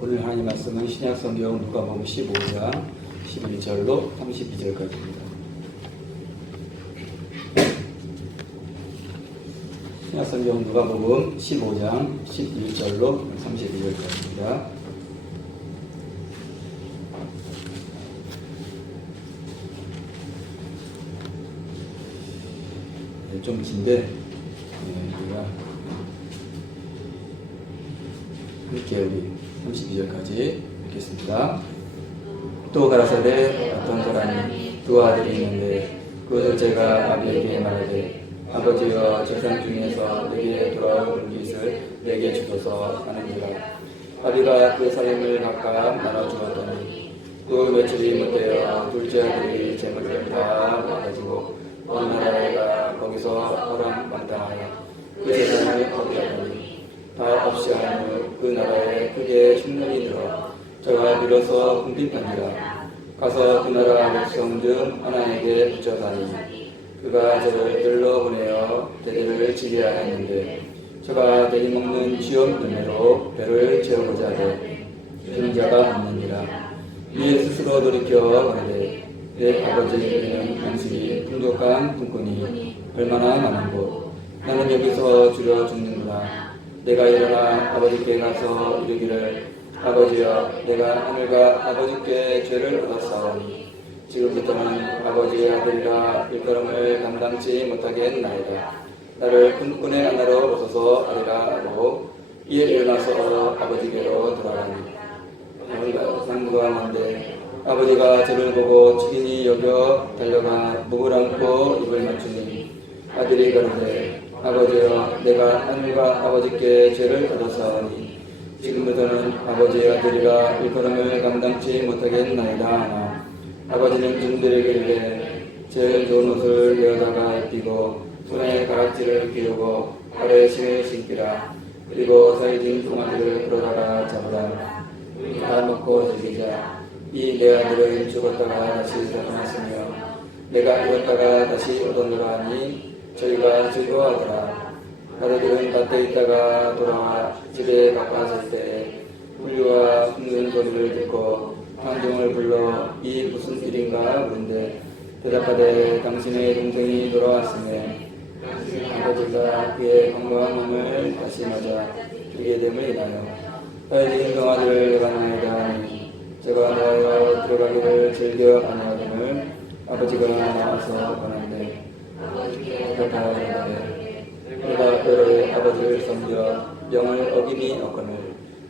오늘 하나님 말씀은 신약성경 누가복음 15장 11절로 32절까지입니다. 신약성경 누가복음 15장 11절로 32절까지입니다. 좀 긴데 우리가 함께 우리 32절까지 읽겠습니다. 또 가라사대 어떤 사람이 두 아들이 있는데 그 둘째가 아비에게 말하되 아버지여 재산 중에서 내게 돌아올 것을 내게 주소서 하는지라. 아비가 그 사람을 각각 나눠주었더니 그 며칠이 못되어 둘째 아들이 재물을 다 모아가지고 어느 나라에 가 거기서 허랑방탕하여 그 재산을 거두었더니 다 없이 한 후 그 나라에 크게 흉년이 들어 저가 빌어서 궁핍하니라. 가서 그 나라 백성 중 하나에게 붙여가니 그가 저를 들러 보내어 대대를 지게 하였는데 저가 대리 먹는 쥐엄 열매로 배를 채우고자 하되 주는 자가 없느니라. 이에 스스로 돌이켜 가되 내 아버지에게는 양식이 풍족한 품꾼이 얼마나 많은고 나는 여기서 줄여 죽는구나. 내가 일어나 아버지께 가서 이르기를 아버지여 내가 하늘과 아버지께 죄를 얻었사오니 지금부터는 아버지의 아들이라 일컬음을 감당치 못하겠나이다. 나를 품꾼의 하나로 벗어서 아리라 하고 이에 일어나서 아버지께로 돌아가니 상부가 먼데 아버지가 저를 보고 측인히 여겨 달려가 목을 안고 입을 맞추니 아들이 가로되 아버지여 내가 하늘과 아버지께 죄를 얻었사오니 지금부터는 아버지의 아들이라 일컬음을 감당치 못하겠나이다 하나 아버지는 종들에게 이르되 제일 좋은 옷을 내어다가 입히고 손에 가락지를 끼우고 발에 신을 신기라. 그리고 사이진 동아리를 끌어다가 잡으라. 다 먹고 즐기자. 이 내 아들은 죽었다가 다시 살아났으며 내가 잃었다가 다시 얻었노라 하니 저희가 즐거워하더라. 아들들은 밭에 있다가 돌아와 집에 가까워질 때 불류와 흙는 소리를 듣고 황종을 불러 이 무슨 일인가 물은데 대답하되 당신의 동생이 돌아왔으며 아버지가 그의 건강한 몸을 다시 맞아 죽게 됨을 인하여 빨리 병아들을 내가나이다 하니 제가 나와 들어가기를 즐겨 아니하거늘 아버지가 나와서 보는데 대답하되 내가 너의 아버지를 섬겨 명을 어기니 없거늘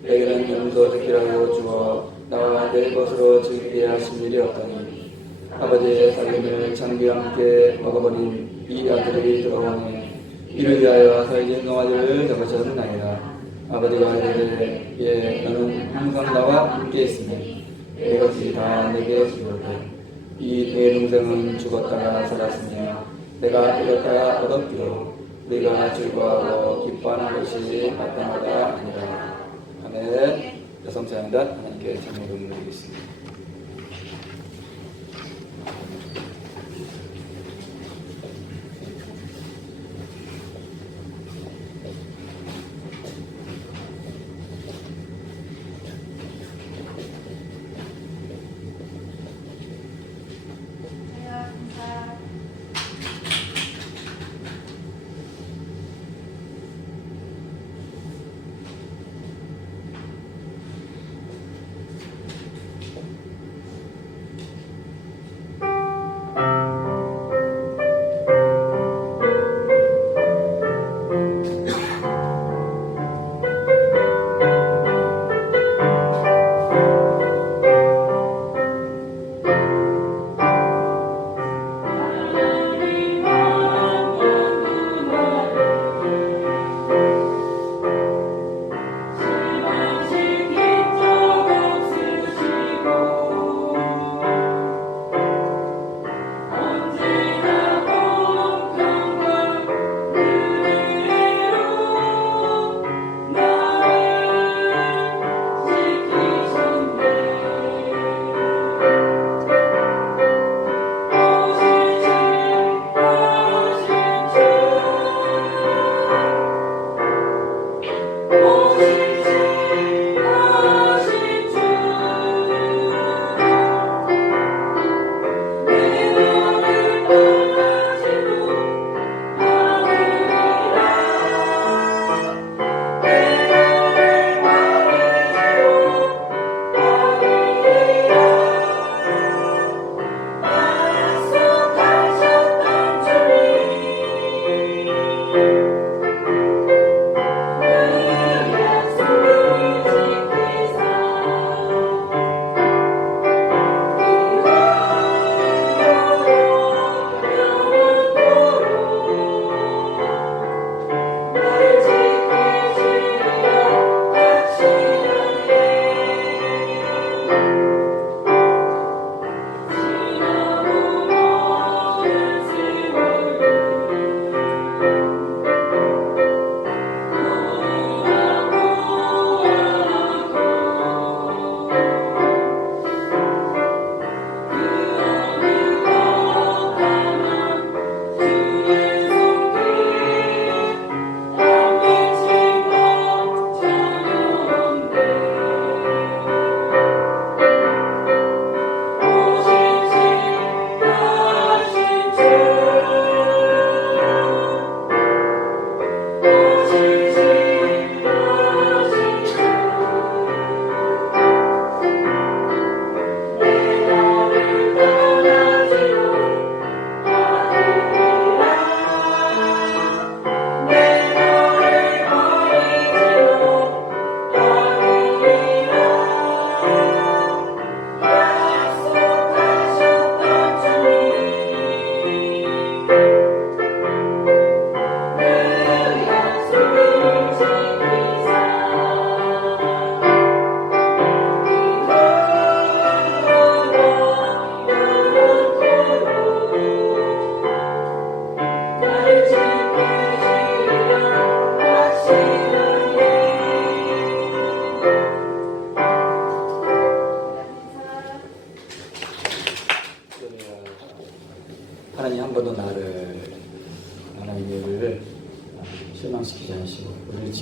내게는 염소 지키라고 주어 나와 내 것으로 즐기게 하신 일이 없더니 아버지의 살림을 장비와 함께 먹어버린 이 아들이 들어오니 이를 위하여 살진 동아들을 잡으셨나이다. 아버지가 이르되 예 너는 항상 나와 함께 있으니 내 것이 다 내게 주었되 이 내 동생은 죽었다가 살았으며 내가 잃었다가 얻었기로 우리가 즐거워하고 기뻐하는 것이 마땅하다 아니라. 아멘. 여성자입니다. 하나님께 찬양을 드리겠습니다.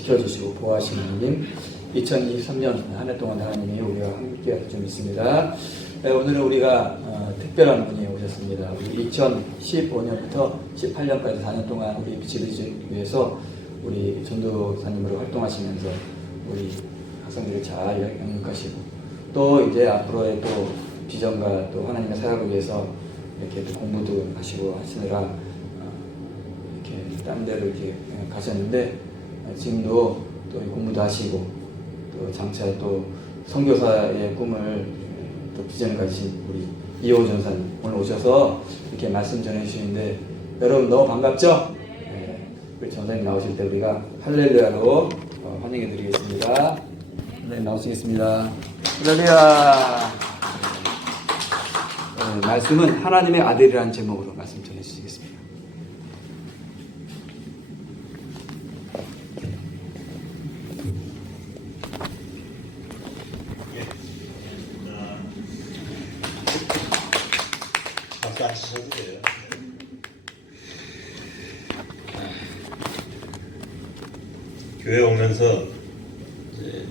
지켜주시고 보호하시는 하나님, 2023년 한 해 동안 하나님이 우리와 함께 할 줄 믿습니다. 오늘은 우리가 특별한 분이 오셨습니다. 우리 2015년부터 18년까지 4년 동안 우리 지리를 위해서 우리 전도사님으로 활동하시면서 우리 학생들을 잘 양육하시고 또 이제 앞으로의 또 비전과 또 하나님의 사역을 위해서 이렇게 또 공부도 하시고 하시느라 이렇게 딴 데로 이렇게 가셨는데 지금도 또 공부도 하시고 또 장차 또 선교사의 꿈을 또 비전을 가지신 우리 이호 전사님 오늘 오셔서 이렇게 말씀 전해주시는데 여러분 너무 반갑죠? 네, 우리 전사님 나오실 때 우리가 할렐루야로 환영해 드리겠습니다. 네, 나오시겠습니다. 할렐루야. 네, 말씀은 하나님의 아들이라는 제목으로 말씀 전해주시겠습니다. 박수 안 치셔도 돼요. 교회 오면서 이제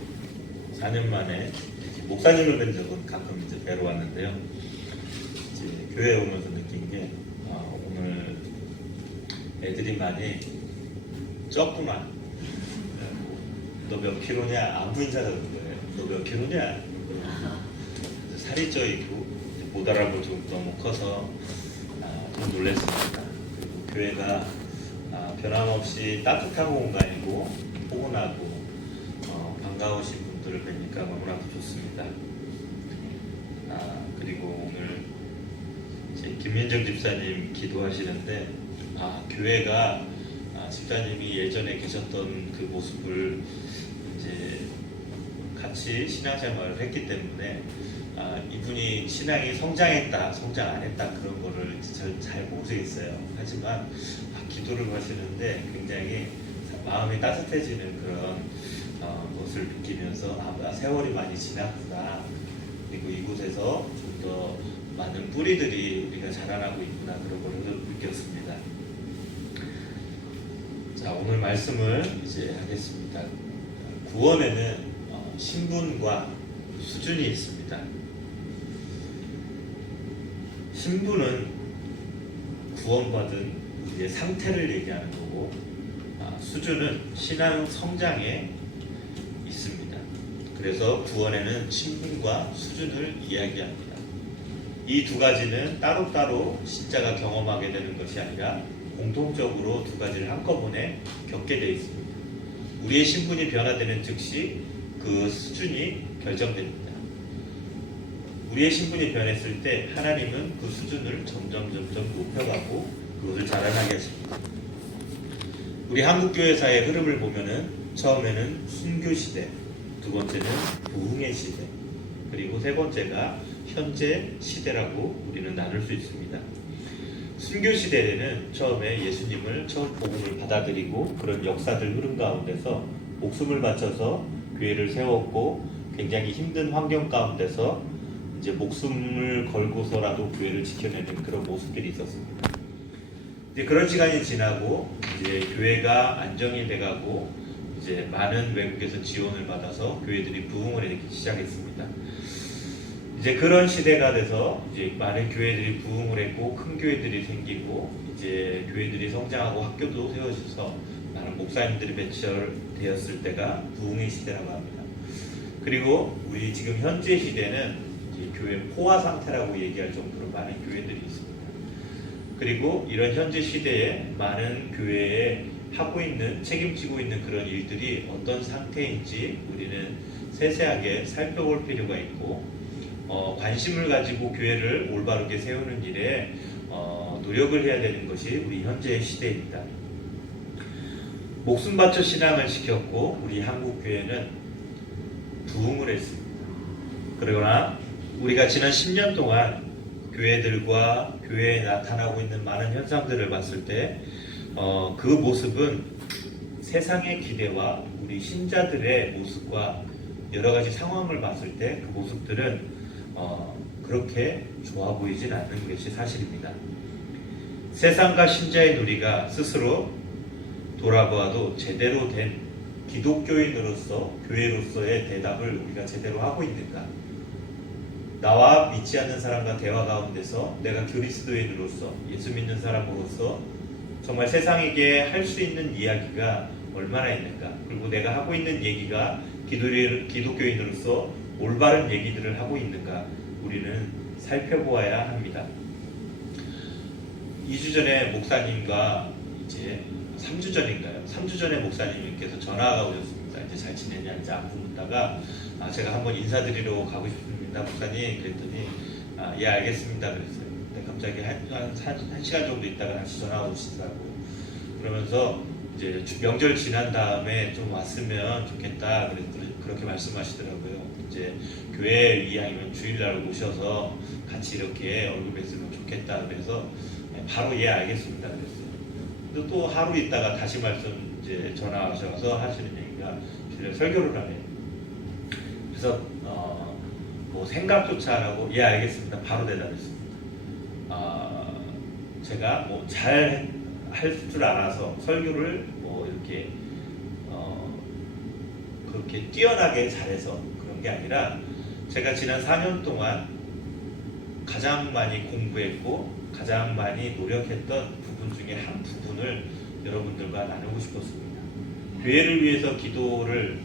4년 만에 목사님을 뵌 적은 가끔 이제 뵈러 왔는데요. 이제 교회 오면서 느낀 게 오늘 애들이 많이 쪘구만. 너 몇 킬로냐? 안부 인사를 하는 거예요. 너 몇 킬로냐? 살이 쪄 있고 못 알아볼 정도 너무 커서 좀 놀랐습니다. 그리고 교회가 변함없이 따뜻한 공간이고 포근하고 반가우신 분들을 뵈니까 너무나도 좋습니다. 그리고 오늘 이제 김민정 집사님 기도하시는데 교회가 집사님이 예전에 계셨던 그 모습을 이제 같이 신앙생활을 했기 때문에 이분이 신앙이 성장했다, 성장 안 했다 그런 거를 잘 모르겠어요. 하지만 기도를 하시는데 굉장히 마음이 따뜻해지는 그런 것을 느끼면서 세월이 많이 지났구나. 그리고 이곳에서 좀 더 많은 뿌리들이 우리가 자라나고 있구나 그런 걸 느꼈습니다. 자, 오늘 말씀을 이제 하겠습니다. 구원에는 신분과 수준이 있습니다. 신분은 구원받은 우리의 상태를 얘기하는 거고 수준은 신앙 성장에 있습니다. 그래서 구원에는 신분과 수준을 이야기합니다. 이 두 가지는 따로따로 신자가 경험하게 되는 것이 아니라 공통적으로 두 가지를 한꺼번에 겪게 되어 있습니다. 우리의 신분이 변화되는 즉시 그 수준이 결정됩니다. 우리의 신분이 변했을 때 하나님은 그 수준을 점점 높여가고 그것을 자라나게 하십니다. 우리 한국교회사의 흐름을 보면은 처음에는 순교 시대, 두 번째는 부흥의 시대, 그리고 세 번째가 현재 시대라고 우리는 나눌 수 있습니다. 순교 시대에는 처음에 예수님을 처음 복음을 받아들이고 그런 역사들 흐름 가운데서 목숨을 바쳐서 교회를 세웠고 굉장히 힘든 환경 가운데서 이제 목숨을 걸고서라도 교회를 지켜내는 그런 모습들이 있었습니다. 이제 그런 시간이 지나고 이제 교회가 안정이 돼가고 이제 많은 외국에서 지원을 받아서 교회들이 부흥을 하기 시작했습니다. 이제 그런 시대가 돼서 이제 많은 교회들이 부흥을 했고 큰 교회들이 생기고 이제 교회들이 성장하고 학교도 세워져서 많은 목사님들이 배치되었을 때가 부흥의 시대라고 합니다. 그리고 우리 지금 현재 시대는 이제 교회 포화 상태라고 얘기할 정도로 많은 교회들이 있습니다. 그리고 이런 현재 시대에 많은 교회에 하고 있는 책임지고 있는 그런 일들이 어떤 상태인지 우리는 세세하게 살펴볼 필요가 있고 관심을 가지고 교회를 올바르게 세우는 일에 노력을 해야 되는 것이 우리 현재의 시대입니다. 목숨 바쳐 신앙을 지켰고 우리 한국교회는 부흥을 했습니다. 그러나 우리가 지난 10년 동안 교회들과 교회에 나타나고 있는 많은 현상들을 봤을 때 그 모습은 세상의 기대와 우리 신자들의 모습과 여러 가지 상황을 봤을 때 그 모습들은 그렇게 좋아 보이진 않는 것이 사실입니다. 세상과 신자의 누리가 스스로 돌아보아도 제대로 된 기독교인으로서 교회로서의 대답을 우리가 제대로 하고 있는가? 나와 믿지 않는 사람과 대화 가운데서 내가 그리스도인으로서 예수 믿는 사람으로서 정말 세상에게 할 수 있는 이야기가 얼마나 있는가? 그리고 내가 하고 있는 얘기가 기독교인으로서 올바른 얘기들을 하고 있는가? 우리는 살펴보아야 합니다. 2주 전에 목사님과 이제 3주 전인가요? 3주 전에 목사님께서 전화가 오셨습니다. 이제 잘 지내냐 이제 안부 묻다가 제가 한번 인사드리러 가고 싶습니다, 목사님. 그랬더니 예 알겠습니다 그랬어요. 근데 갑자기 한 시간 정도 있다가 다시 전화가 오시더라고요. 그러면서 이제 명절 지난 다음에 좀 왔으면 좋겠다 그렇게 말씀하시더라고요. 이제 교회 이왕이면 주일날 오셔서 같이 이렇게 얼굴 뵀으면 좋겠다 그래서 바로 예 알겠습니다 그랬어요. 근데 또 하루 있다가 다시 이제 전화하셔서 하시는 얘기가 주일날 설교를 하네요. 그래서 뭐 생각조차 안 하고 예 알겠습니다 바로 대답했습니다. 제가 뭐 잘 할 줄 알아서 설교를 뭐 이렇게 그렇게 뛰어나게 잘해서 그런 게 아니라 제가 지난 4년 동안 가장 많이 공부했고 가장 많이 노력했던 부분 중에 한 부분을 여러분들과 나누고 싶었습니다. 교회를 위해서 기도를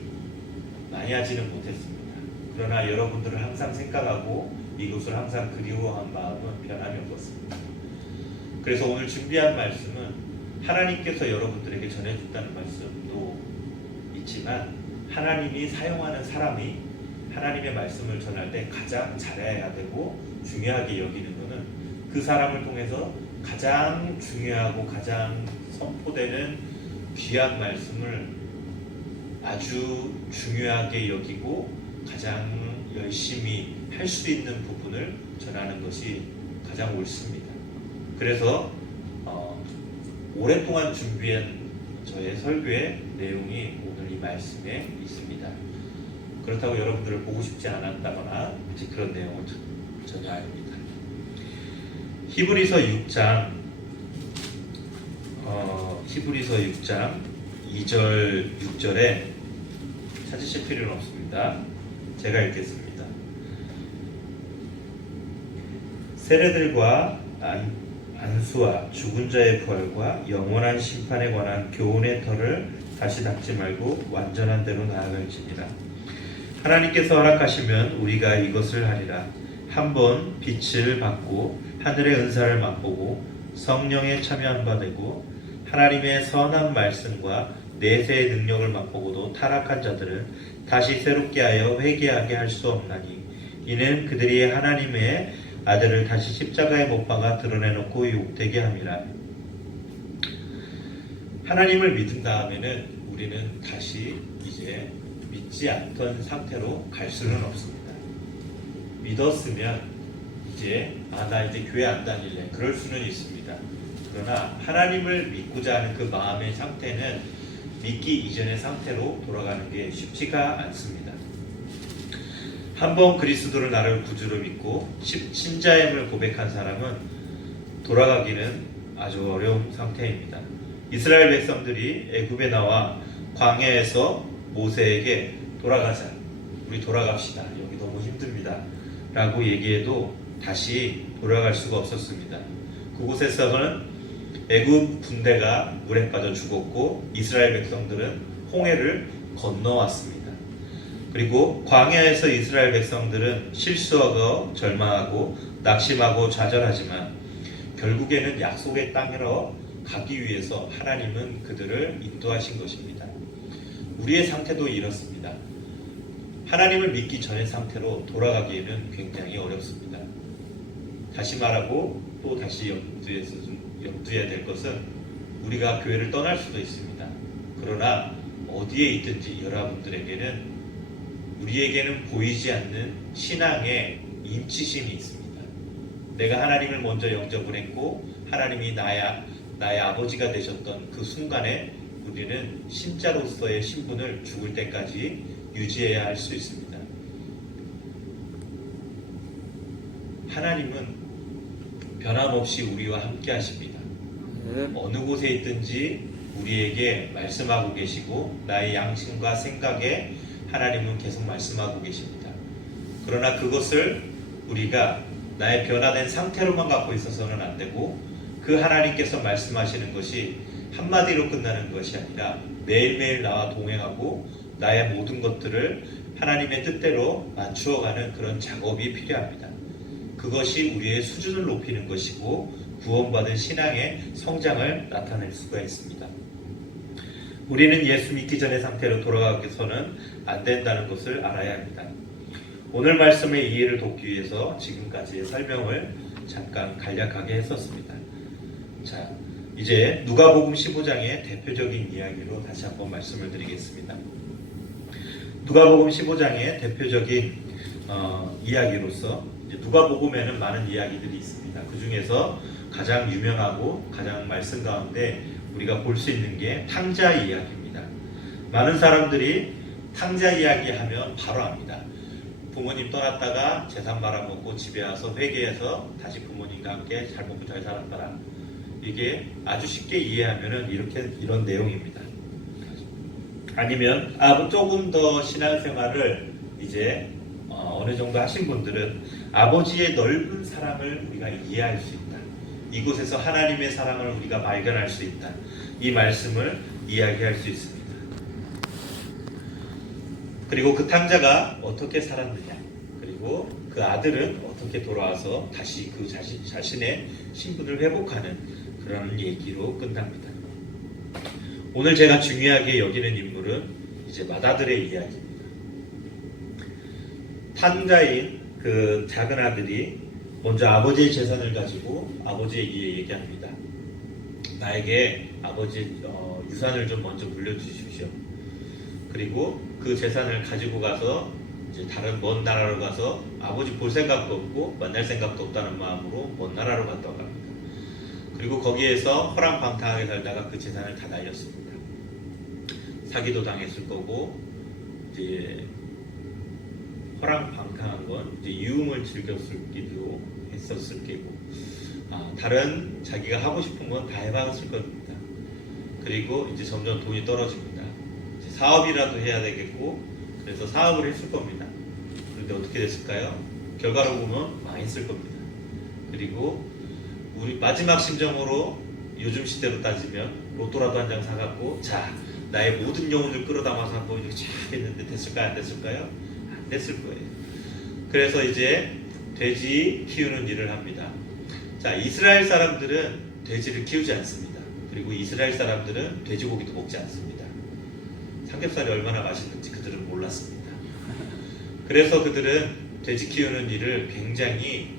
많이 하지는 못했습니다. 그러나 여러분들을 항상 생각하고 이곳을 항상 그리워한 마음은 변함이 없었습니다. 그래서 오늘 준비한 말씀은 하나님께서 여러분들에게 전해준다는 말씀도 있지만 하나님이 사용하는 사람이 하나님의 말씀을 전할 때 가장 잘해야 되고 중요하게 여기는 것은 그 사람을 통해서 가장 중요하고 가장 선포되는 귀한 말씀을 아주 중요하게 여기고 가장 열심히 할 수 있는 부분을 전하는 것이 가장 옳습니다. 그래서 오랫동안 준비한 저의 설교의 내용이 오늘 이 말씀에 있습니다. 그렇다고 여러분들을 보고 싶지 않았다거나 이제 그런 내용은 전혀 아닙니다. 히브리서 6장 2절 6절에 찾으실 필요는 없습니다. 제가 읽겠습니다. 세례들과 안수와 죽은 자의 부활과 영원한 심판에 관한 교훈의 터를 다시 닦지 말고 완전한 대로 나아갈지니라. 하나님께서 허락하시면 우리가 이것을 하리라. 한번 빛을 받고 하늘의 은사를 맛보고 성령에 참여한 바 되고 하나님의 선한 말씀과 내세의 능력을 맛보고도 타락한 자들은 다시 새롭게 하여 회개하게 할 수 없나니 이는 그들이 하나님의 아들을 다시 십자가에 못 박아 드러내놓고 욕되게 함이라. 하나님을 믿은 다음에는 우리는 다시 이제 믿지 않던 상태로 갈 수는 없습니다. 믿었으면 이제 나 이제 교회 안 다닐래 그럴 수는 있습니다. 그러나 하나님을 믿고자 하는 그 마음의 상태는 믿기 이전의 상태로 돌아가는 게 쉽지가 않습니다. 한번 그리스도를 나를 구주로 믿고 신자임을 고백한 사람은 돌아가기는 아주 어려운 상태입니다. 이스라엘 백성들이 애굽에 나와 광야에서 모세에게 돌아가자, 우리 돌아갑시다, 여기 너무 힘듭니다 라고 얘기해도 다시 돌아갈 수가 없었습니다. 그곳에서는 애굽 군대가 물에 빠져 죽었고 이스라엘 백성들은 홍해를 건너왔습니다. 그리고 광야에서 이스라엘 백성들은 실수하고 절망하고 낙심하고 좌절하지만 결국에는 약속의 땅으로 가기 위해서 하나님은 그들을 인도하신 것입니다. 우리의 상태도 이렇습니다. 하나님을 믿기 전의 상태로 돌아가기에는 굉장히 어렵습니다. 다시 말하고 또 다시 염두해야 될 것은 우리가 교회를 떠날 수도 있습니다. 그러나 어디에 있든지 여러분들에게는 우리에게는 보이지 않는 신앙의 인치심이 있습니다. 내가 하나님을 먼저 영접을 했고 하나님이 나의 아버지가 되셨던 그 순간에 우리는 신자로서의 신분을 죽을 때까지 유지해야 할 수 있습니다. 하나님은 변함없이 우리와 함께 하십니다. 어느 곳에 있든지 우리에게 말씀하고 계시고 나의 양심과 생각에 하나님은 계속 말씀하고 계십니다. 그러나 그것을 우리가 나의 변화된 상태로만 갖고 있어서는 안 되고 그 하나님께서 말씀하시는 것이 한마디로 끝나는 것이 아니라 매일매일 나와 동행하고 나의 모든 것들을 하나님의 뜻대로 맞추어가는 그런 작업이 필요합니다. 그것이 우리의 수준을 높이는 것이고 구원받은 신앙의 성장을 나타낼 수가 있습니다. 우리는 예수 믿기 전의 상태로 돌아가서는 안 된다는 것을 알아야 합니다. 오늘 말씀의 이해를 돕기 위해서 지금까지의 설명을 잠깐 간략하게 했었습니다. 자, 이제 누가복음 15장의 대표적인 이야기로 다시 한번 말씀을 드리겠습니다. 누가복음 15장의 대표적인 이야기로서 이제 누가복음에는 많은 이야기들이 있습니다. 그 중에서 가장 유명하고 가장 말씀 가운데 우리가 볼 수 있는 게 탕자 이야기입니다. 많은 사람들이 탕자 이야기하면 바로 압니다. 부모님 떠났다가 재산 말아먹고 집에 와서 회개해서 다시 부모님과 함께 잘 먹고 잘 살았더라. 이게 아주 쉽게 이해하면은 이런 내용입니다. 아니면 조금 더 신앙생활을 이제 어느 정도 하신 분들은 아버지의 넓은 사랑을 우리가 이해할 수 있다. 이곳에서 하나님의 사랑을 우리가 발견할 수 있다. 이 말씀을 이야기할 수 있습니다. 그리고 그 탕자가 어떻게 살았느냐, 그리고 그 아들은 어떻게 돌아와서 다시 그 자신의 신분을 회복하는 그런 얘기로 끝납니다. 오늘 제가 중요하게 여기는 인물은 이제 맏아들의 이야기입니다. 탕자인 그 작은 아들이 먼저 아버지의 재산을 가지고 아버지에게 얘기합니다. 나에게 아버지 유산을 좀 먼저 물려주십시오. 그리고 그 재산을 가지고 가서 이제 다른 먼 나라로 가서 아버지 볼 생각도 없고 만날 생각도 없다는 마음으로 먼 나라로 갔다고 합니다. 그리고 거기에서 허랑방탕하게 살다가 그 재산을 다 날렸습니다. 사기도 당했을 거고 이제 허랑방탕한 건 이제 유흥을 즐겼을기도 했었을 게고 다른 자기가 하고 싶은 건 다 해봤을 겁니다. 그리고 이제 점점 돈이 떨어집니다. 이제 사업이라도 해야 되겠고 그래서 사업을 했을 겁니다. 그런데 어떻게 됐을까요? 결과로 보면 망했을 겁니다. 그리고 우리 마지막 심정으로 요즘 시대로 따지면 로또라도 한 장 사갖고 자 나의 모든 영혼을 끌어담아서 한번 이렇게 쫙 했는데 됐을까요? 안 됐을까요? 안 됐을 거예요. 그래서 이제 돼지 키우는 일을 합니다. 자, 이스라엘 사람들은 돼지를 키우지 않습니다. 그리고 이스라엘 사람들은 돼지고기도 먹지 않습니다. 삼겹살이 얼마나 맛있는지 그들은 몰랐습니다. 그래서 그들은 돼지 키우는 일을 굉장히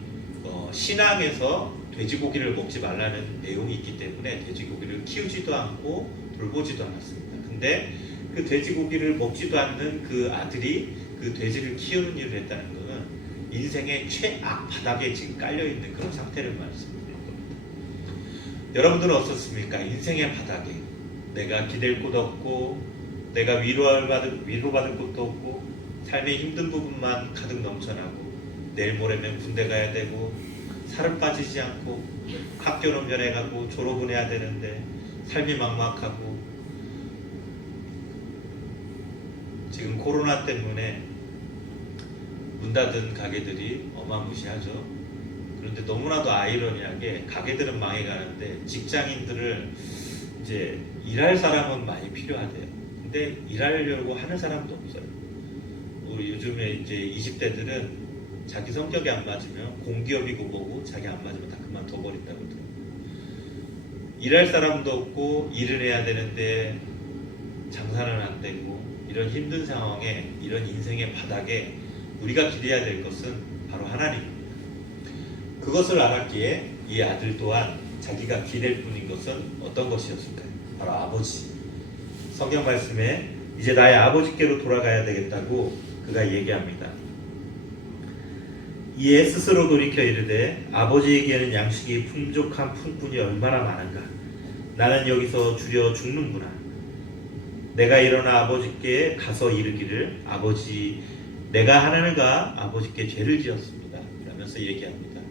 신앙에서 돼지고기를 먹지 말라는 내용이 있기 때문에 돼지고기를 키우지도 않고 돌보지도 않았습니다. 근데 그 돼지고기를 먹지도 않는 그 아들이 그 돼지를 키우는 일을 했다는 것은 인생의 최악 바닥에 지금 깔려있는 그런 상태를 말씀드리는 겁니다. 여러분들은 어떻습니까? 인생의 바닥에 내가 기댈 곳 없고 내가 위로받을 곳도 없고 삶의 힘든 부분만 가득 넘쳐나고 내일 모레면 군대 가야 되고 살은 빠지지 않고 학교는 변해가고 졸업은 해야 되는데 삶이 막막하고 지금 코로나 때문에 문 닫은 가게들이 어마무시하죠. 그런데 너무나도 아이러니하게 가게들은 망해가는데 직장인들을 이제 일할 사람은 많이 필요하대요. 근데 일하려고 하는 사람도 없어요. 우리 요즘에 이제 20대들은 자기 성격이 안 맞으면 공기업이고 뭐고 자기 안 맞으면 다 그만둬 버린다고 그러더라고요. 일할 사람도 없고 일을 해야 되는데 장사는 안 되고 이런 힘든 상황에 이런 인생의 바닥에 우리가 기대해야 될 것은 바로 하나님입니다. 그것을 알았기에 이 아들 또한 자기가 기댈 뿐인 것은 어떤 것이었을까요? 바로 아버지. 성경 말씀에 이제 나의 아버지께로 돌아가야 되겠다고 그가 얘기합니다. 이에 스스로 돌이켜 이르되 아버지에게는 양식이 풍족한 품꾼이 얼마나 많은가. 나는 여기서 주려 죽는구나. 내가 일어나 아버지께 가서 이르기를 아버지 내가 하나님과 아버지께 죄를 지었습니다. 라면서 얘기합니다.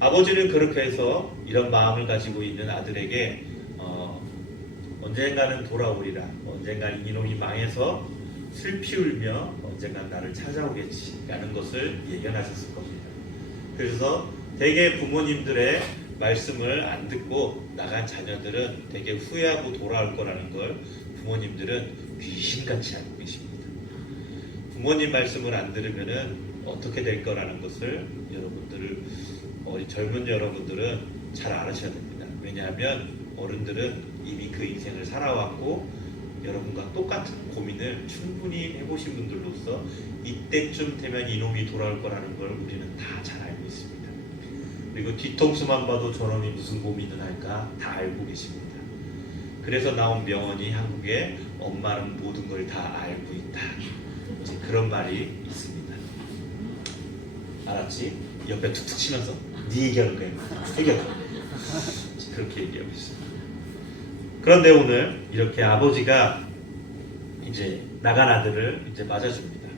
아버지는 그렇게 해서 이런 마음을 가지고 있는 아들에게 언젠가는 돌아오리라. 언젠가는 이놈이 망해서 슬피 울며 언젠가 나를 찾아오겠지 라는 것을 예견하셨을 겁니다. 그래서 대개 부모님들의 말씀을 안 듣고 나간 자녀들은 되게 후회하고 돌아올 거라는 걸 부모님들은 귀신같이 알고 계십니다. 부모님 말씀을 안 들으면은 어떻게 될 거라는 것을 젊은 여러분들은 잘 알으셔야 됩니다. 왜냐하면 어른들은 이미 그 인생을 살아왔고 여러분과 똑같은 고민을 충분히 해보신 분들로서 이때쯤 되면 이놈이 돌아올 거라는 걸 우리는 다 잘 알고 있습니다. 그리고 뒤통수만 봐도 저놈이 무슨 고민을 할까 다 알고 계십니다. 그래서 나온 명언이 한국에 엄마는 모든 걸 다 알고 있다. 이제 그런 말이 있습니다. 알았지? 옆에 툭툭 치면서 네 얘기하는 거야. 해결. 그렇게 얘기하고 있습니다. 그런데 오늘 이렇게 아버지가 이제 나간 아들을 이제 맞아줍니다.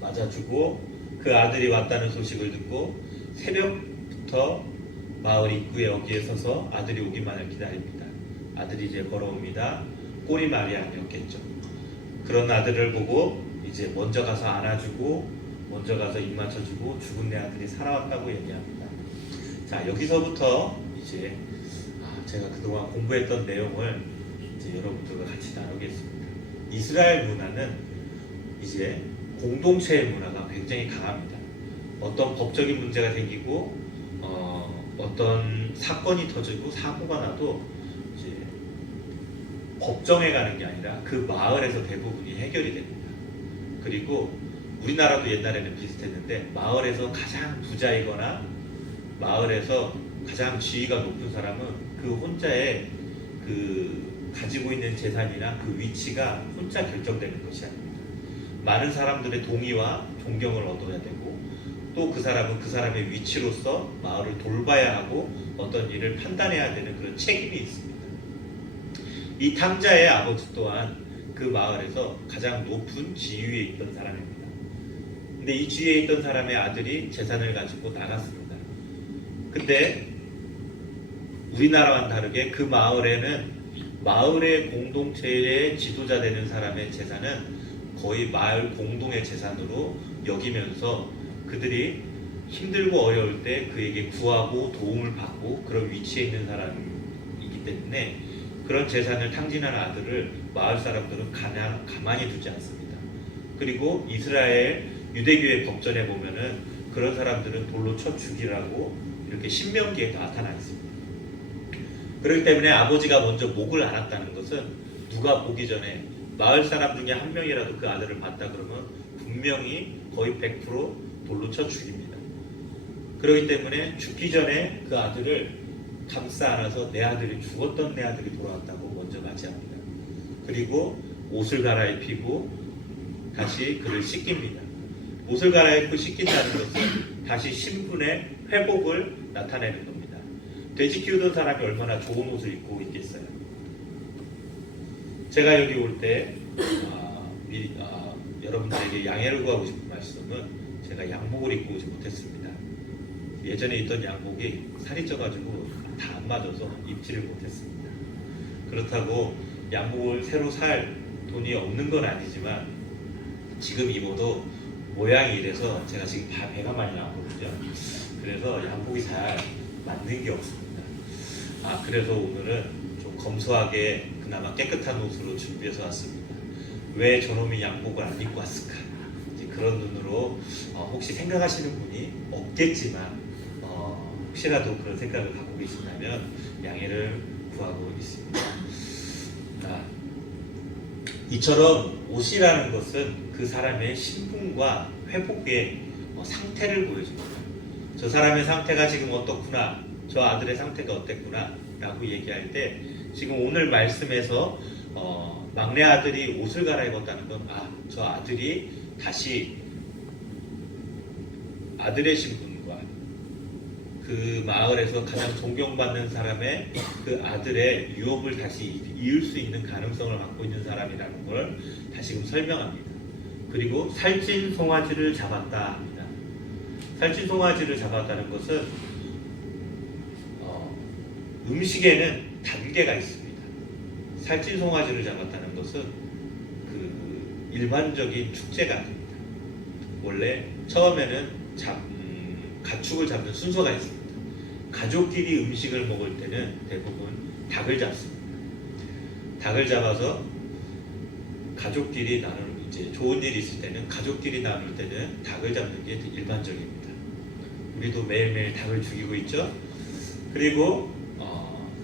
맞아주고 그 아들이 왔다는 소식을 듣고 새벽부터 마을 입구에 여기에 서서 아들이 오기만을 기다립니다. 아들이 이제 걸어옵니다. 꼬리말이 아니었겠죠. 그런 아들을 보고 이제 먼저 가서 안아주고 먼저 가서 입 맞춰주고 죽은 내 아들이 살아왔다고 얘기합니다. 자, 여기서부터 이제 제가 그동안 공부했던 내용을 이제 여러분들과 같이 나누겠습니다. 이스라엘 문화는 이제 공동체의 문화가 굉장히 강합니다. 어떤 법적인 문제가 생기고 어떤 사건이 터지고 사고가 나도 이제 법정에 가는 게 아니라 그 마을에서 대부분이 해결이 됩니다. 그리고 우리나라도 옛날에는 비슷했는데 마을에서 가장 부자이거나 마을에서 가장 지위가 높은 사람은 그 혼자의 그 가지고 있는 재산이나 그 위치가 혼자 결정되는 것이 아닙니다. 많은 사람들의 동의와 존경을 얻어야 되고 또 그 사람은 그 사람의 위치로서 마을을 돌봐야 하고 어떤 일을 판단해야 되는 그런 책임이 있습니다. 이 탕자의 아버지 또한 그 마을에서 가장 높은 지위에 있던 사람입니다. 근데 이 지위에 있던 사람의 아들이 재산을 가지고 나갔습니다. 근데 우리나라와는 다르게 그 마을에는 마을의 공동체의 지도자 되는 사람의 재산은 거의 마을 공동의 재산으로 여기면서 그들이 힘들고 어려울 때 그에게 구하고 도움을 받고 그런 위치에 있는 사람이기 때문에 그런 재산을 탕진한 아들을 마을 사람들은 가만히 두지 않습니다. 그리고 이스라엘 유대교의 법전에 보면은 그런 사람들은 돌로 쳐 죽이라고 이렇게 신명기에 나타나 있습니다. 그렇기 때문에 아버지가 먼저 목을 안았다는 것은 누가 보기 전에 마을 사람 중에 한 명이라도 그 아들을 봤다 그러면 분명히 거의 100% 돌로 쳐 죽입니다. 그렇기 때문에 죽기 전에 그 아들을 감싸 안아서 내 아들이 죽었던 내 아들이 돌아왔다고 먼저 맞이합니다. 그리고 옷을 갈아입히고 다시 그를 씻깁니다. 옷을 갈아입고 씻긴다는 것은 다시 신분의 회복을 나타내는 겁니다. 돼지 키우던 사람이 얼마나 좋은 옷을 입고 있겠어요. 제가 여기 올 때 여러분들에게 양해를 구하고 싶은 말씀은 제가 양복을 입고 오지 못했습니다. 예전에 있던 양복이 살이 쪄가지고 다 안 맞아서 입지를 못했습니다. 그렇다고 양복을 새로 살 돈이 없는 건 아니지만 지금 입어도 모양이 이래서 제가 지금 다 배가 많이 나왔거든요. 그래서 양복이 잘 맞는 게 없습니다. 그래서 오늘은 좀 검소하게 그나마 깨끗한 옷으로 준비해서 왔습니다. 왜 저놈이 양복을 안 입고 왔을까? 이제 그런 눈으로 혹시 생각하시는 분이 없겠지만 혹시라도 그런 생각을 갖고 계신다면 양해를 구하고 있습니다. 이처럼 옷이라는 것은 그 사람의 신분과 회복의 상태를 보여줍니다. 저 사람의 상태가 지금 어떻구나, 저 아들의 상태가 어땠구나 라고 얘기할 때 지금 오늘 말씀에서 막내 아들이 옷을 갈아입었다는 건 저 아들이 다시 아들의 신분과 그 마을에서 가장 존경받는 사람의 그 아들의 유업을 다시 이을 수 있는 가능성을 갖고 있는 사람이라는 걸 다시금 설명합니다. 그리고 살찐 송아지를 잡았다 합니다. 살찐 송아지를 잡았다는 것은 음식에는 단계가 있습니다. 살찐 송아지를 잡았다는 것은 그 일반적인 축제가 아닙니다. 원래 처음에는 가축을 잡는 순서가 있습니다. 가족끼리 음식을 먹을 때는 대부분 닭을 잡습니다. 닭을 잡아서 가족끼리 나누는, 이제 좋은 일이 있을 때는 가족끼리 나눌 때는 닭을 잡는 게 일반적입니다. 우리도 매일매일 닭을 죽이고 있죠. 그리고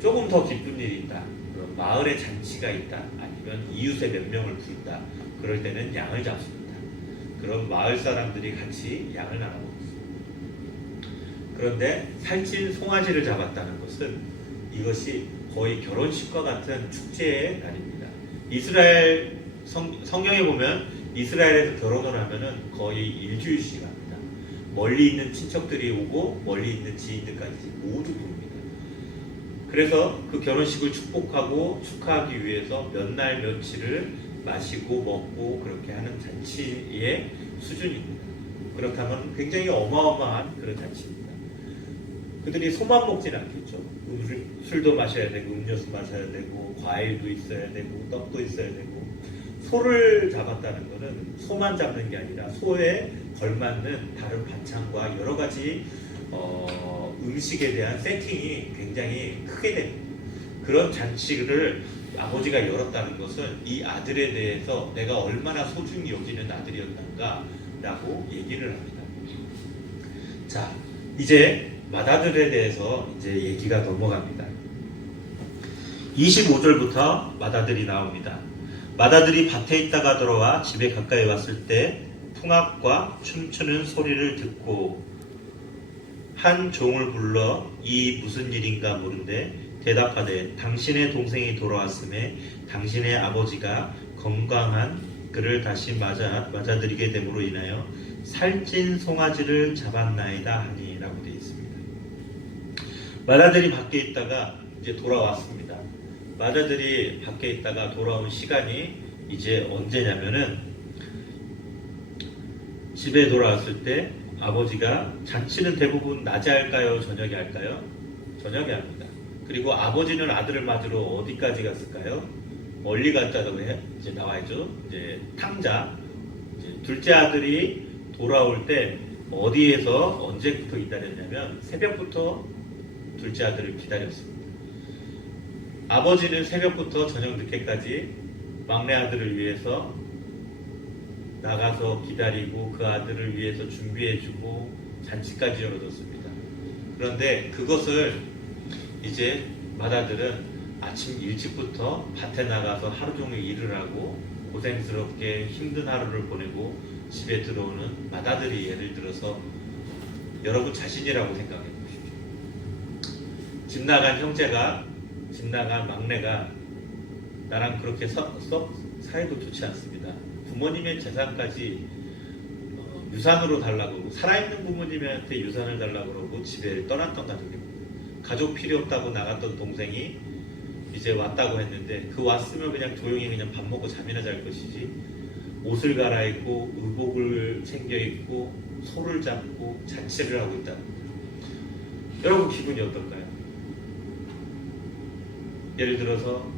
조금 더 기쁜 일이 있다, 그럼 마을에 잔치가 있다, 아니면 이웃에 몇 명을 부른다, 그럴 때는 양을 잡습니다. 그럼 마을 사람들이 같이 양을 나눠 먹습니다. 그런데 살찐 송아지를 잡았다는 것은 이것이 거의 결혼식과 같은 축제의 날입니다. 이스라엘 성경에 보면 이스라엘에서 결혼을 하면은 거의 일주일씩 합니다. 멀리 있는 친척들이 오고 멀리 있는 지인들까지 모두 부릅니다. 그래서 그 결혼식을 축복하고 축하하기 위해서 몇 날 며칠을 마시고 먹고 그렇게 하는 잔치의 수준입니다. 그렇다면 굉장히 어마어마한 그런 잔치입니다. 그들이 소만 먹진 않겠죠. 술도 마셔야 되고 음료수 마셔야 되고 과일도 있어야 되고 떡도 있어야 되고. 소를 잡았다는 것은 소만 잡는 게 아니라 소에 걸맞는 다른 반찬과 여러 가지 음식에 대한 세팅이 굉장히 크게 됩니다. 그런 잔치를 아버지가 열었다는 것은 이 아들에 대해서 내가 얼마나 소중히 여기는 아들이었는가 라고 얘기를 합니다. 자, 이제 맏아들에 대해서 이제 얘기가 넘어갑니다. 25절부터 맏아들이 나옵니다. 맏아들이 밭에 있다가 돌아와 집에 가까이 왔을 때 풍악과 춤추는 소리를 듣고 한 종을 불러 이 무슨 일인가 물은데 대답하되 당신의 동생이 돌아왔음에 당신의 아버지가 건강한 그를 다시 맞아들이게 됨으로 인하여 살찐 송아지를 잡았나이다 하니 라고 되어 있습니다. 맏아들이 밖에 있다가 이제 돌아왔습니다. 맏아들이 밖에 있다가 돌아온 시간이 이제 언제냐면은 집에 돌아왔을 때 아버지가 잔치는 대부분 낮에 할까요? 저녁에 할까요? 저녁에 합니다. 그리고 아버지는 아들을 맞으러 어디까지 갔을까요? 멀리 갔다고 이제 나와있죠. 이제 탕자, 이제 둘째 아들이 돌아올 때 어디에서 언제부터 기다렸냐면 새벽부터 둘째 아들을 기다렸습니다. 아버지는 새벽부터 저녁 늦게까지 막내 아들을 위해서 나가서 기다리고 그 아들을 위해서 준비해주고 잔치까지 열어줬습니다. 그런데 그것을 이제 맏아들은 아침 일찍부터 밭에 나가서 하루 종일 일을 하고 고생스럽게 힘든 하루를 보내고 집에 들어오는 맏아들이 예를 들어서 여러분 자신이라고 생각해 보십시오. 집 나간 형제가, 집 나간 막내가 나랑 그렇게 썩 사이도 좋지 않습니다. 부모님의 재산까지 유산으로 달라고, 살아있는 부모님한테 유산을 달라고 그러고 집에 떠났던 가족입니다. 가족 필요 없다고 나갔던 동생이 이제 왔다고 했는데 그 왔으면 그냥 조용히 그냥 밥 먹고 잠이나 잘 것이지 옷을 갈아입고 의복을 챙겨 입고 소를 잡고 잔치를 하고 있다. 여러분 기분이 어떨까요? 예를 들어서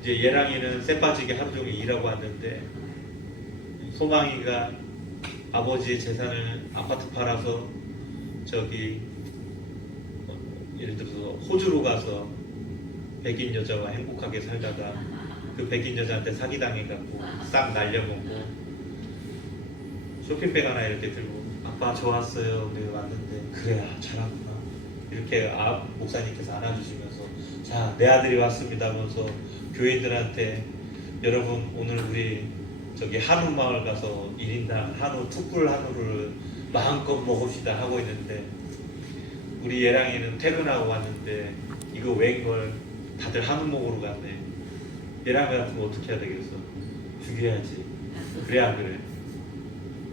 이제 예랑이는 쇠 빠지게 하루 종일 일하고 왔는데 소망이가 아버지의 재산을 아파트 팔아서 저기 예를 들어서 호주로 가서 백인 여자와 행복하게 살다가 그 백인 여자한테 사기당해갖고 싹 날려먹고 쇼핑백 하나 이렇게 들고 아빠 저 왔어요. 우리 왔는데 그래 잘하구나 이렇게 목사님께서 안아주시면서 자 내 아들이 왔습니다 하면서 교인들한테 여러분 오늘 우리 저기 한우 마을 가서 1인당 한우 툭불 한우를 마음껏 먹읍시다 하고 있는데 우리 예랑이는 퇴근하고 왔는데 이거 웬걸 다들 한우 먹으러 갔네. 예랑이 같으면 어떻게 해야 되겠어? 죽여야지. 그래 안 그래?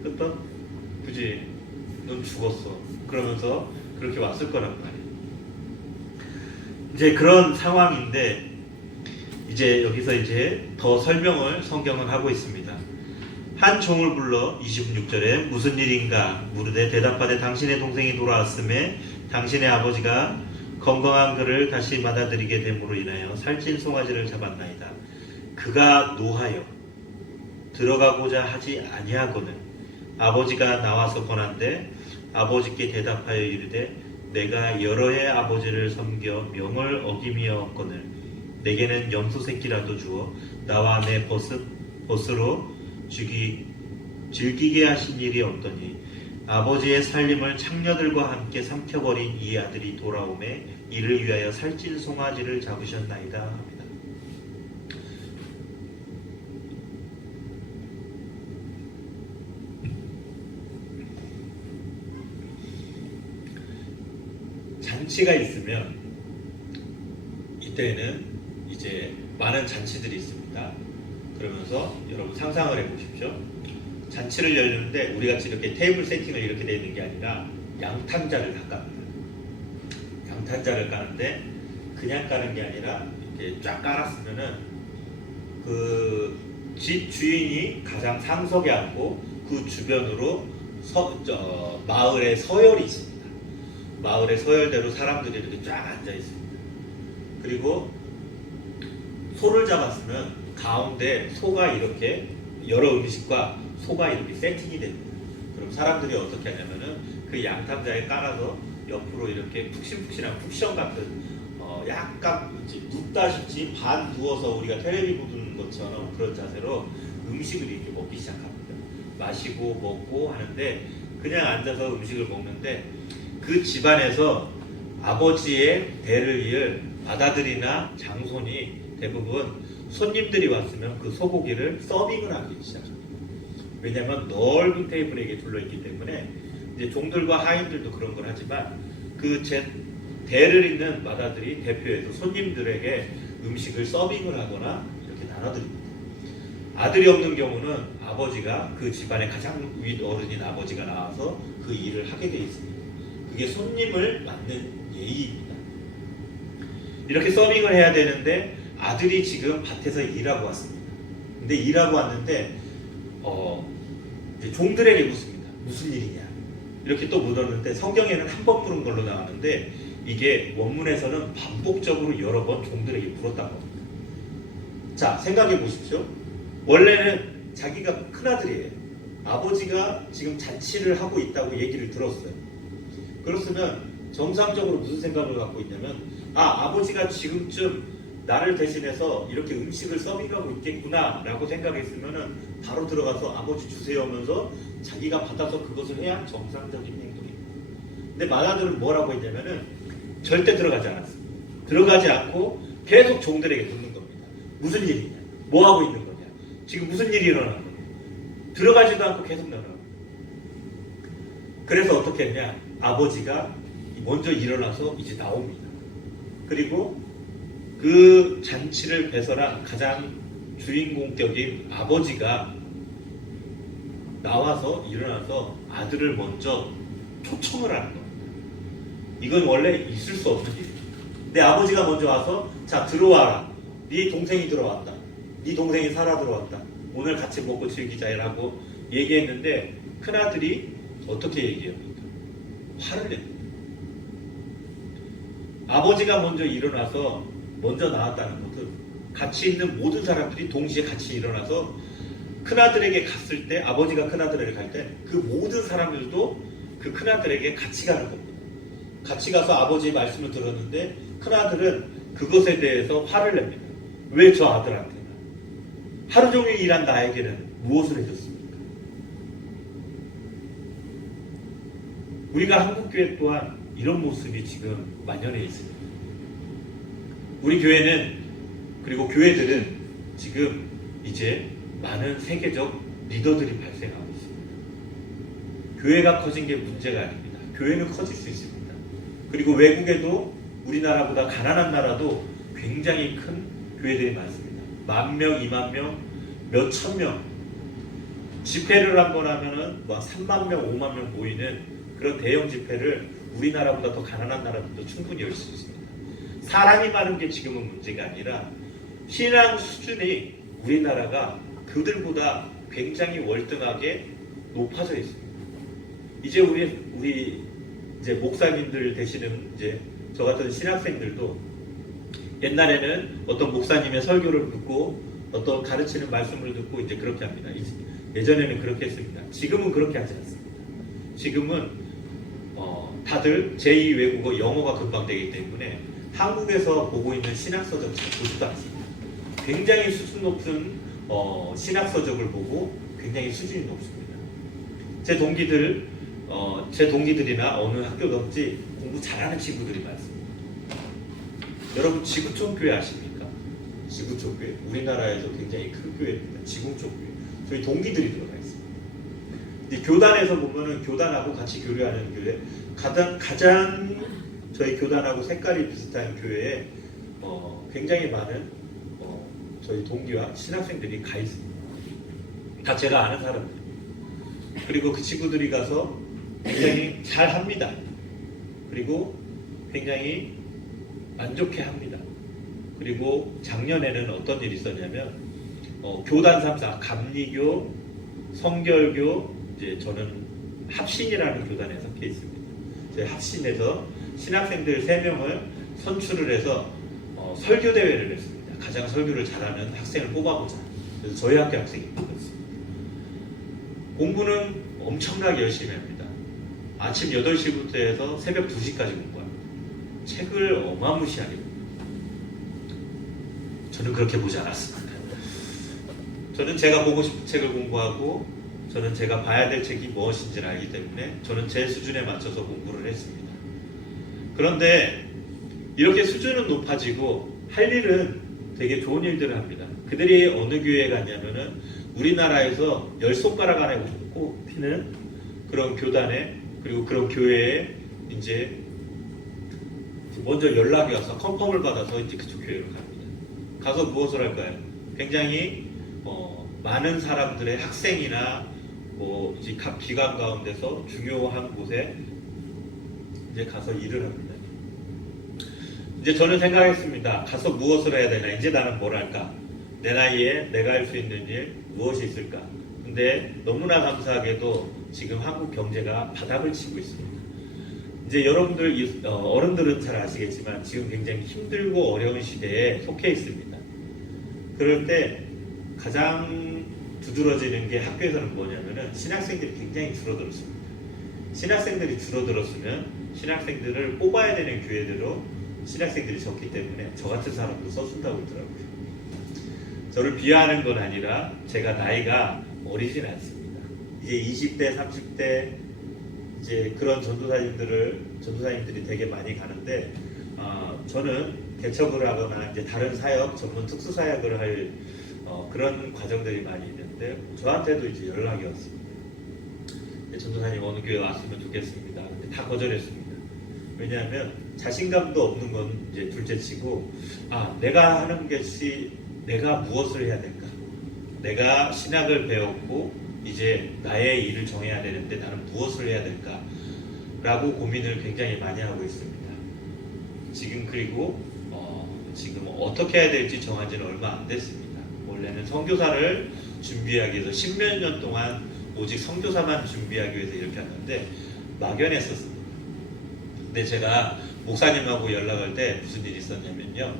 그랬더? 그지? 넌 죽었어. 그러면서 그렇게 왔을 거란 말이야. 이제 그런 상황인데 이제 여기서 이제 더 설명을 성경은 하고 있습니다. 한 종을 불러 26절에 무슨 일인가 물으되 대답하되 당신의 동생이 돌아왔음에 당신의 아버지가 건강한 그를 다시 받아들이게 됨으로 인하여 살찐 송아지를 잡았나이다. 그가 노하여 들어가고자 하지 아니하거늘 아버지가 나와서 권한대 아버지께 대답하여 이르되 내가 여러 해 아버지를 섬겨 명을 어기미었거늘 내게는 염소 새끼라도 주어 나와 내 벗으로 즐기게 하신 일이 없더니 아버지의 살림을 창녀들과 함께 삼켜버린 이 아들이 돌아오매 이를 위하여 살찐 송아지를 잡으셨나이다 합니다. 잔치가 있으면 이때는 이제 많은 잔치들이 있습니다. 그러면서 여러분 상상을 해보십시오. 잔치를 열리는데 우리 같이 이렇게 테이블 세팅을 이렇게 되어 있는 게 아니라 양탄자를 다 깝니다. 양탄자를 까는데 그냥 까는 게 아니라 이렇게 쫙 깔았으면은 그 집 주인이 가장 상석에 앉고 그 주변으로 마을의 서열이 있습니다. 마을의 서열대로 사람들이 이렇게 쫙 앉아 있습니다. 그리고 소를 잡았으면 가운데 소가 이렇게 여러 음식과 소가 이렇게 세팅이 됩니다. 그럼 사람들이 어떻게 하냐면은 그 양탄자에 깔아서 옆으로 이렇게 푹신푹신한 쿠션 같은 약간 눕다시피 반 누워서 우리가 텔레비 보는 것처럼 그런 자세로 음식을 이렇게 먹기 시작합니다. 마시고 먹고 하는데 그냥 앉아서 음식을 먹는데 그 집안에서 아버지의 대를 이을 맏아들이나 장손이 대부분 손님들이 왔으면 그 소고기를 서빙을 하기 시작합니다. 왜냐하면 넓은 테이블에 이게 둘러있기 때문에 이제 종들과 하인들도 그런 걸 하지만 그 대를 잇는 맏아들이 대표해서 손님들에게 음식을 서빙을 하거나 이렇게 나눠드립니다. 아들이 없는 경우는 아버지가 그 집안의 가장 윗 어른인 아버지가 나와서 그 일을 하게 되어 있습니다. 그게 손님을 맞는 예의입니다. 이렇게 서빙을 해야 되는데 아들이 지금 밭에서 일하고 왔습니다. 근데 일하고 왔는데 이제 종들에게 묻습니다. 무슨 일이냐? 이렇게 또 물었는데 성경에는 한 번 물은 걸로 나왔는데 이게 원문에서는 반복적으로 여러 번 종들에게 물었다고 합니다. 자, 생각해 보십시오. 원래는 자기가 큰아들이에요. 아버지가 지금 잔치를 하고 있다고 얘기를 들었어요. 그렇으면 정상적으로 무슨 생각을 갖고 있냐면 아버지가 지금쯤 나를 대신해서 이렇게 음식을 서빙하고 있겠구나 라고 생각했으면 바로 들어가서 아버지 주세요 하면서 자기가 받아서 그것을 해야 정상적인 행동입니다. 근데 맏아들은 뭐라고 했냐면은 절대 들어가지 않았습니다. 들어가지 않고 계속 종들에게 묻는 겁니다. 무슨 일이냐? 뭐 하고 있는 거냐? 지금 무슨 일이 일어나는 거냐? 들어가지도 않고 계속 나가고. 그래서 어떻게 했냐? 아버지가 먼저 일어나서 이제 나옵니다. 그리고 그 잔치를 배설한 가장 주인공격인 아버지가 나와서 일어나서 아들을 먼저 초청을 하는 겁니다. 이건 원래 있을 수 없는 일입니다. 내 아버지가 먼저 와서 자 들어와라. 네 동생이 들어왔다. 네 동생이 살아 들어왔다. 오늘 같이 먹고 즐기자라고 얘기했는데 큰아들이 어떻게 얘기합니까? 화를 냅니다. 아버지가 먼저 일어나서 먼저 나왔다는 것은 같이 있는 모든 사람들이 동시에 같이 일어나서 큰아들에게 갔을 때 아버지가 큰아들에게 갈 때 그 모든 사람들도 그 큰아들에게 같이 가는 겁니다. 같이 가서 아버지의 말씀을 들었는데 큰아들은 그것에 대해서 화를 냅니다. 왜 저 아들한테는 하루 종일 일한 나에게는 무엇을 해줬습니까? 우리가 한국교회 또한 이런 모습이 지금 만연해 있습니다. 우리 교회는 그리고 교회들은 지금 이제 많은 세계적 리더들이 발생하고 있습니다. 교회가 커진 게 문제가 아닙니다. 교회는 커질 수 있습니다. 그리고 외국에도 우리나라보다 가난한 나라도 굉장히 큰 교회들이 많습니다. 10,000명, 20,000명, 몇천 명 집회를 한 번 하면은 30,000명, 50,000명 모이는 그런 대형 집회를 우리나라보다 더 가난한 나라들도 충분히 열 수 있습니다. 사람이 많은 게 지금은 문제가 아니라 신앙 수준이 우리나라가 그들보다 굉장히 월등하게 높아져 있습니다. 이제 우리 이제 목사님들 되시는 이제 저 같은 신학생들도 옛날에는 어떤 목사님의 설교를 듣고 어떤 가르치는 말씀을 듣고 이제 그렇게 합니다. 예전에는 그렇게 했습니다. 지금은 그렇게 하지 않습니다. 지금은 다들 제2 외국어 영어가 금방되기 때문에 한국에서 보고 있는 신학서적 잘 보지도 않습니다. 굉장히 수준 높은 신학서적을 보고 굉장히 수준이 높습니다. 제 동기들이나 어느 학교든지 공부 잘하는 친구들이 많습니다. 여러분 지구촌교회 아십니까? 지구촌교회 우리나라에서 굉장히 큰 교회입니다. 지구촌교회 저희 동기들이 들어가 있습니다. 근데 교단에서 보면은 교단하고 같이 교류하는 교회 가장 저희 교단하고 색깔이 비슷한 교회에 굉장히 많은 저희 동기와 신학생들이 가 있습니다. 다 제가 아는 사람들. 그리고 그 친구들이 가서 굉장히 잘 합니다. 그리고 굉장히 만족해 합니다. 그리고 작년에는 어떤 일이 있었냐면 교단 3사 감리교, 성결교, 이제 저는 합신이라는 교단에 속해 있습니다. 저희 합신에서 신학생들 3명을 선출을 해서 설교 대회를 했습니다. 가장 설교를 잘하는 학생을 뽑아보자. 그래서 저희 학교 학생이 뽑혔습니다. 공부는 엄청나게 열심히 합니다. 아침 8시부터 해서 새벽 2시까지 공부합니다. 책을 어마무시하게 봅니다. 저는 그렇게 보지 않았습니다. 저는 제가 보고 싶은 책을 공부하고 저는 제가 봐야 될 책이 무엇인지를 알기 때문에 저는 제 수준에 맞춰서 공부를 했습니다. 그런데 이렇게 수준은 높아지고 할 일은 되게 좋은 일들을 합니다. 그들이 어느 교회에 갔냐면은 우리나라에서 10손가락 안에 꼽히는 그런 교단에 그리고 그런 교회에 이제 먼저 연락이 와서 컨펌을 받아서 이제 그쪽 교회로 갑니다. 가서 무엇을 할까요? 굉장히 많은 사람들의 학생이나 이제 각 기관 가운데서 중요한 곳에 이제 가서 일을 합니다. 이제 저는 생각했습니다. 가서 무엇을 해야 되나? 이제 나는 뭘 할까? 내 나이에 내가 할 수 있는 일 무엇이 있을까? 근데 너무나 감사하게도 지금 한국 경제가 바닥을 치고 있습니다. 이제 여러분들 어른들은 잘 아시겠지만 지금 굉장히 힘들고 어려운 시대에 속해 있습니다. 그럴 때 가장 두드러지는 게 학교에서는 뭐냐면은 신학생들이 굉장히 줄어들었습니다. 신학생들이 줄어들었으면 신학생들을 뽑아야 되는 교회대로 신학생들이 적기 때문에 저 같은 사람도 써준다고 그러더라고요. 저를 비하하는 건 아니라 제가 나이가 어리진 않습니다. 이제 20대, 30대 이제 그런 전도사님들이 되게 많이 가는데 저는 개척을 하거나 이제 다른 사역, 전문 특수 사역을 할 그런 과정들이 많이 있는데 저한테도 이제 연락이 왔습니다. 전도사님 어느 교회 왔으면 좋겠습니다. 근데 다 거절했습니다. 왜냐하면 자신감도 없는 건 이제 둘째치고 내가 하는 것이 내가 무엇을 해야 될까? 내가 신학을 배웠고 이제 나의 일을 정해야 되는데 나는 무엇을 해야 될까? 라고 고민을 굉장히 많이 하고 있습니다. 지금 어떻게 해야 될지 정한 지는 얼마 안 됐습니다. 원래는 선교사를 준비하기 위해서 10몇 년 동안 오직 선교사만 준비하기 위해서 이렇게 하는데 막연했었습니다. 근데 제가 목사님하고 연락할 때 무슨 일이 있었냐면요.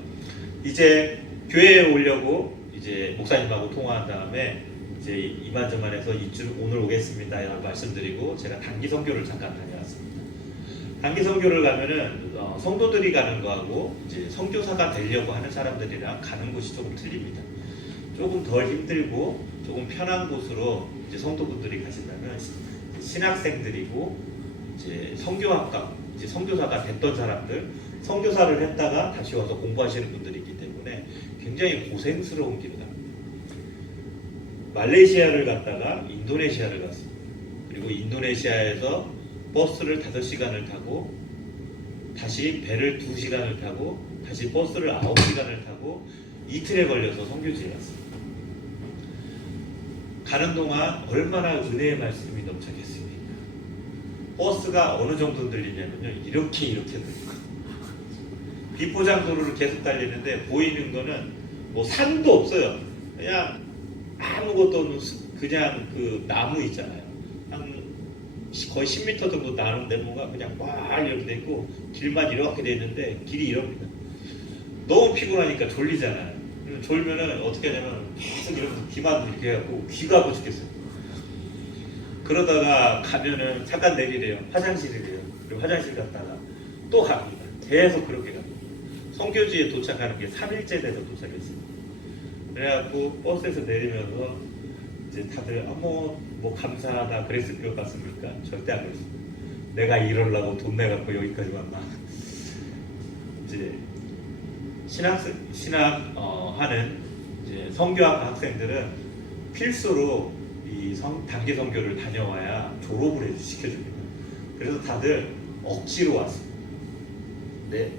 이제 교회에 오려고 이제 목사님하고 통화한 다음에 이제 이만저만해서 오늘 오겠습니다 라고 말씀드리고 제가 단기 선교를 잠깐 다녀왔습니다. 단기 선교를 가면은 성도들이 가는 거하고 이제 선교사가 되려고 하는 사람들이랑 가는 곳이 조금 틀립니다. 조금 덜 힘들고 조금 편한 곳으로 이제 성도분들이 가신다면 신학생들이고 이제 선교학과 이제 선교사가 됐던 사람들 선교사를 했다가 다시 와서 공부하시는 분들이 있기 때문에 굉장히 고생스러운 길을 갑니다. 말레이시아를 갔다가 인도네시아를 갔습니다. 그리고 인도네시아에서 버스를 5시간을 타고 다시 배를 2시간을 타고 다시 버스를 9시간을 타고 이틀에 걸려서 선교지에 갔습니다. 가는 동안 얼마나 은혜의 말씀이 넘쳐겠습니까? 버스가 어느 정도 들리냐면요. 이렇게 들려요. 비포장도로를 계속 달리는데 보이는 거는 뭐 산도 없어요. 그냥 아무것도 없는 그냥 그 나무 있잖아요. 한 거의 10m 정도 나는 네모가 그냥 막 이렇게 돼 있고 길만 이렇게 돼 있는데 길이 이럽니다. 너무 피곤하니까 졸리잖아요. 졸면은 어떻게 하냐면 계속 이러면서 귀만 이렇게 해갖고 귀가 아파 죽겠어요. 그러다가 가면은 잠깐 내리래요. 화장실이래요. 그리고 화장실 갔다가 또 갑니다. 계속 그렇게 갑니다. 성교지에 도착하는 게 3일째 돼서 도착했어요. 그래갖고 버스에서 내리면서 이제 다들 뭐 감사하다 그랬을 것 같습니까? 절대 안 그랬습니다. 내가 이러려고 돈 내갖고 여기까지 왔나? 이제 하는 이제 성교학 학생들은 필수로 이 단기 성교를 다녀와야 졸업을 시켜줍니다. 그래서 다들 억지로 왔습니다. 근데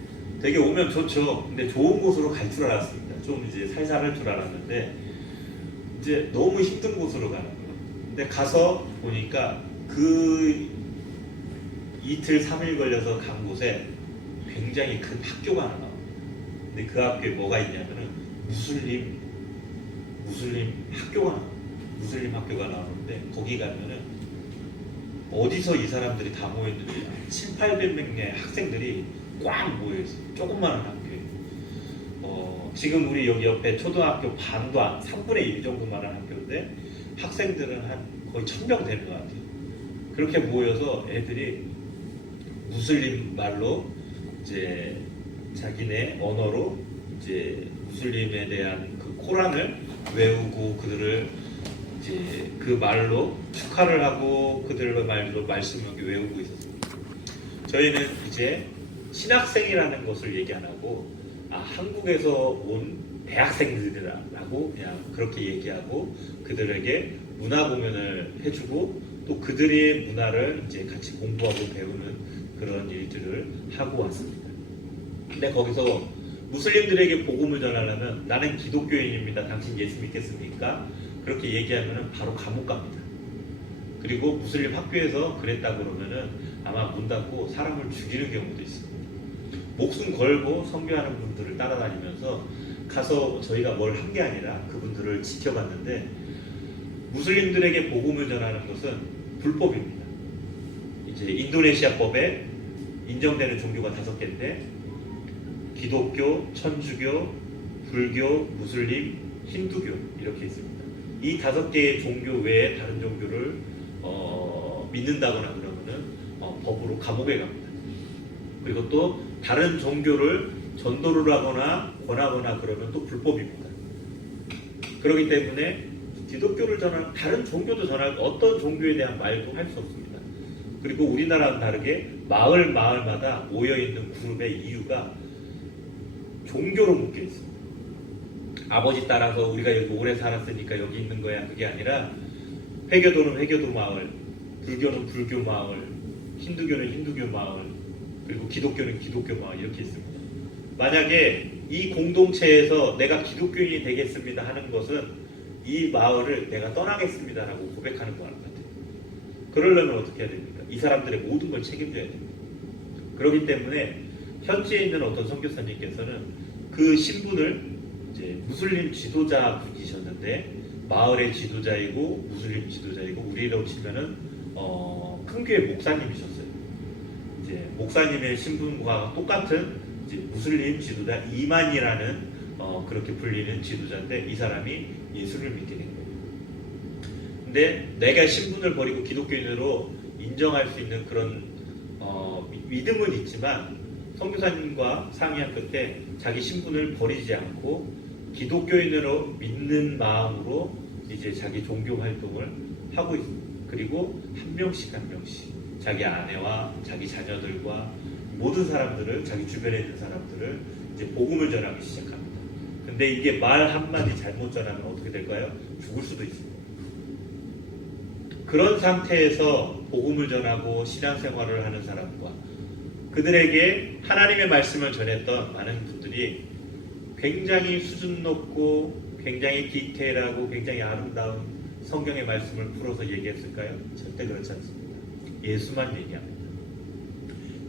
되게 오면 좋죠. 근데 좋은 곳으로 갈 줄 알았습니다. 좀 이제 살살 할 줄 알았는데 이제 너무 힘든 곳으로 가는 거예요. 근데 가서 보니까 그 이틀 3일 걸려서 간 곳에 굉장히 큰 학교가 하나 나와요. 근데 그 학교에 뭐가 있냐면은 무슬림 학교가 나와요. 무슬림 학교가 나오는데 거기 가면은 어디서 이 사람들이 다 모였는지 7,800명의 학생들이 꽉 모여있어요. 조그마한 학교에. 지금 우리 여기 옆에 초등학교 반도 안 3분의 1 정도만한 학교인데 학생들은 한 거의 1,000명 되는 것 같아요. 그렇게 모여서 애들이 무슬림 말로 이제 자기네 언어로 이제 무슬림에 대한 그 코란을 외우고 그들을 이제 그 말로 축하를 하고 그들의 말로 말씀을 외우고 있었습니다. 저희는 이제 신학생이라는 것을 얘기 안 하고 한국에서 온 대학생들이라고 그냥 그렇게 얘기하고 그들에게 문화 공연을 해주고 또 그들의 문화를 이제 같이 공부하고 배우는 그런 일들을 하고 왔습니다. 근데 거기서 무슬림들에게 복음을 전하려면 나는 기독교인입니다. 당신 예수 믿겠습니까? 그렇게 얘기하면 바로 감옥 갑니다. 그리고 무슬림 학교에서 그랬다 그러면은 아마 문 닫고 사람을 죽이는 경우도 있습니다. 목숨 걸고 선교하는 분들을 따라다니면서 가서 저희가 뭘 한 게 아니라 그분들을 지켜봤는데 무슬림들에게 복음을 전하는 것은 불법입니다. 이제 인도네시아법에 인정되는 종교가 5개인데 기독교, 천주교, 불교, 무슬림, 힌두교 이렇게 있습니다. 이 5개의 종교 외에 다른 종교를 믿는다거나 그러면은 법으로 감옥에 갑니다. 그리고 또 다른 종교를 전도를 하거나 권하거나 그러면 또 불법입니다. 그렇기 때문에 기독교를 전하는 다른 종교도 전할 어떤 종교에 대한 말도 할 수 없습니다. 그리고 우리나라는 다르게 마을마다 모여있는 그룹의 이유가 종교로 묶여 있습니다. 아버지 따라서 우리가 여기 오래 살았으니까 여기 있는 거야 그게 아니라 회교도는 회교도 마을, 불교는 불교 마을, 힌두교는 힌두교 마을, 그리고 기독교는 기독교 마을 이렇게 있습니다. 만약에 이 공동체에서 내가 기독교인이 되겠습니다 하는 것은 이 마을을 내가 떠나겠습니다 라고 고백하는 것 같아요. 그러려면 어떻게 해야 됩니까? 이 사람들의 모든 걸 책임져야 됩니다. 그렇기 때문에 현지에 있는 어떤 선교사님께서는 그 신분을 이제 무슬림 지도자분이셨는데 마을의 지도자이고 무슬림 지도자이고 우리로 치면은 큰 교회 목사님이셨어요. 이제 목사님의 신분과 똑같은 이제 무슬림 지도자 이만이라는 그렇게 불리는 지도자인데 이 사람이 예수를 믿게 된 거예요. 근데 내가 신분을 버리고 기독교인으로 인정할 수 있는 그런 믿음은 있지만 선교사님과 상의한 끝에 자기 신분을 버리지 않고 기독교인으로 믿는 마음으로 이제 자기 종교 활동을 하고 있습니다. 그리고 한 명씩 자기 아내와 자기 자녀들과 모든 사람들을 자기 주변에 있는 사람들을 이제 복음을 전하기 시작합니다. 근데 이게 말 한마디 잘못 전하면 어떻게 될까요? 죽을 수도 있습니다. 그런 상태에서 복음을 전하고 신앙생활을 하는 사람과 그들에게 하나님의 말씀을 전했던 많은 분들이 굉장히 수준 높고 굉장히 디테일하고 굉장히 아름다운 성경의 말씀을 풀어서 얘기했을까요? 절대 그렇지 않습니다. 예수만 얘기합니다.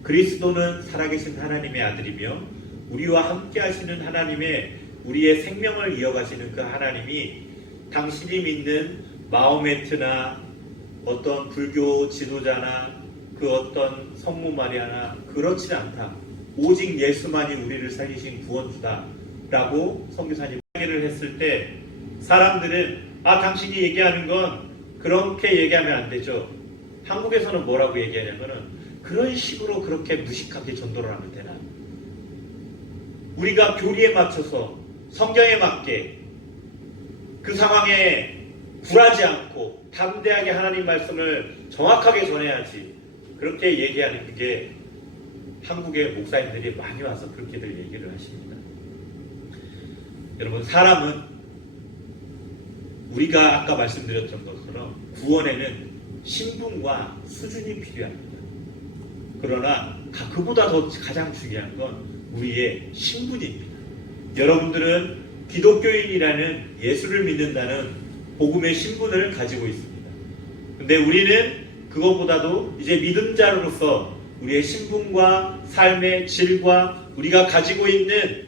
그리스도는 살아계신 하나님의 아들이며 우리와 함께 하시는 하나님의 우리의 생명을 이어가시는 그 하나님이 당신이 믿는 마호메트나 어떤 불교 지도자나 그 어떤 성모 마리아나 그렇지 않다. 오직 예수만이 우리를 살리신 구원주다 라고 선교사님 얘기를 했을 때 사람들은 당신이 얘기하는 건 그렇게 얘기하면 안 되죠. 한국에서는 뭐라고 얘기하냐면은 그런 식으로 그렇게 무식하게 전도를 하면 되나? 우리가 교리에 맞춰서 성경에 맞게 그 상황에 굴하지 않고 담대하게 하나님 말씀을 정확하게 전해야지. 그렇게 얘기하는 게 한국의 목사님들이 많이 와서 그렇게들 얘기를 하십니다. 여러분, 사람은 우리가 아까 말씀드렸던 것처럼 구원에는 신분과 수준이 필요합니다. 그러나 그보다 더 가장 중요한 건 우리의 신분입니다. 여러분들은 기독교인이라는 예수를 믿는다는 복음의 신분을 가지고 있습니다. 근데 우리는 그것보다도 이제 믿음자로서 우리의 신분과 삶의 질과 우리가 가지고 있는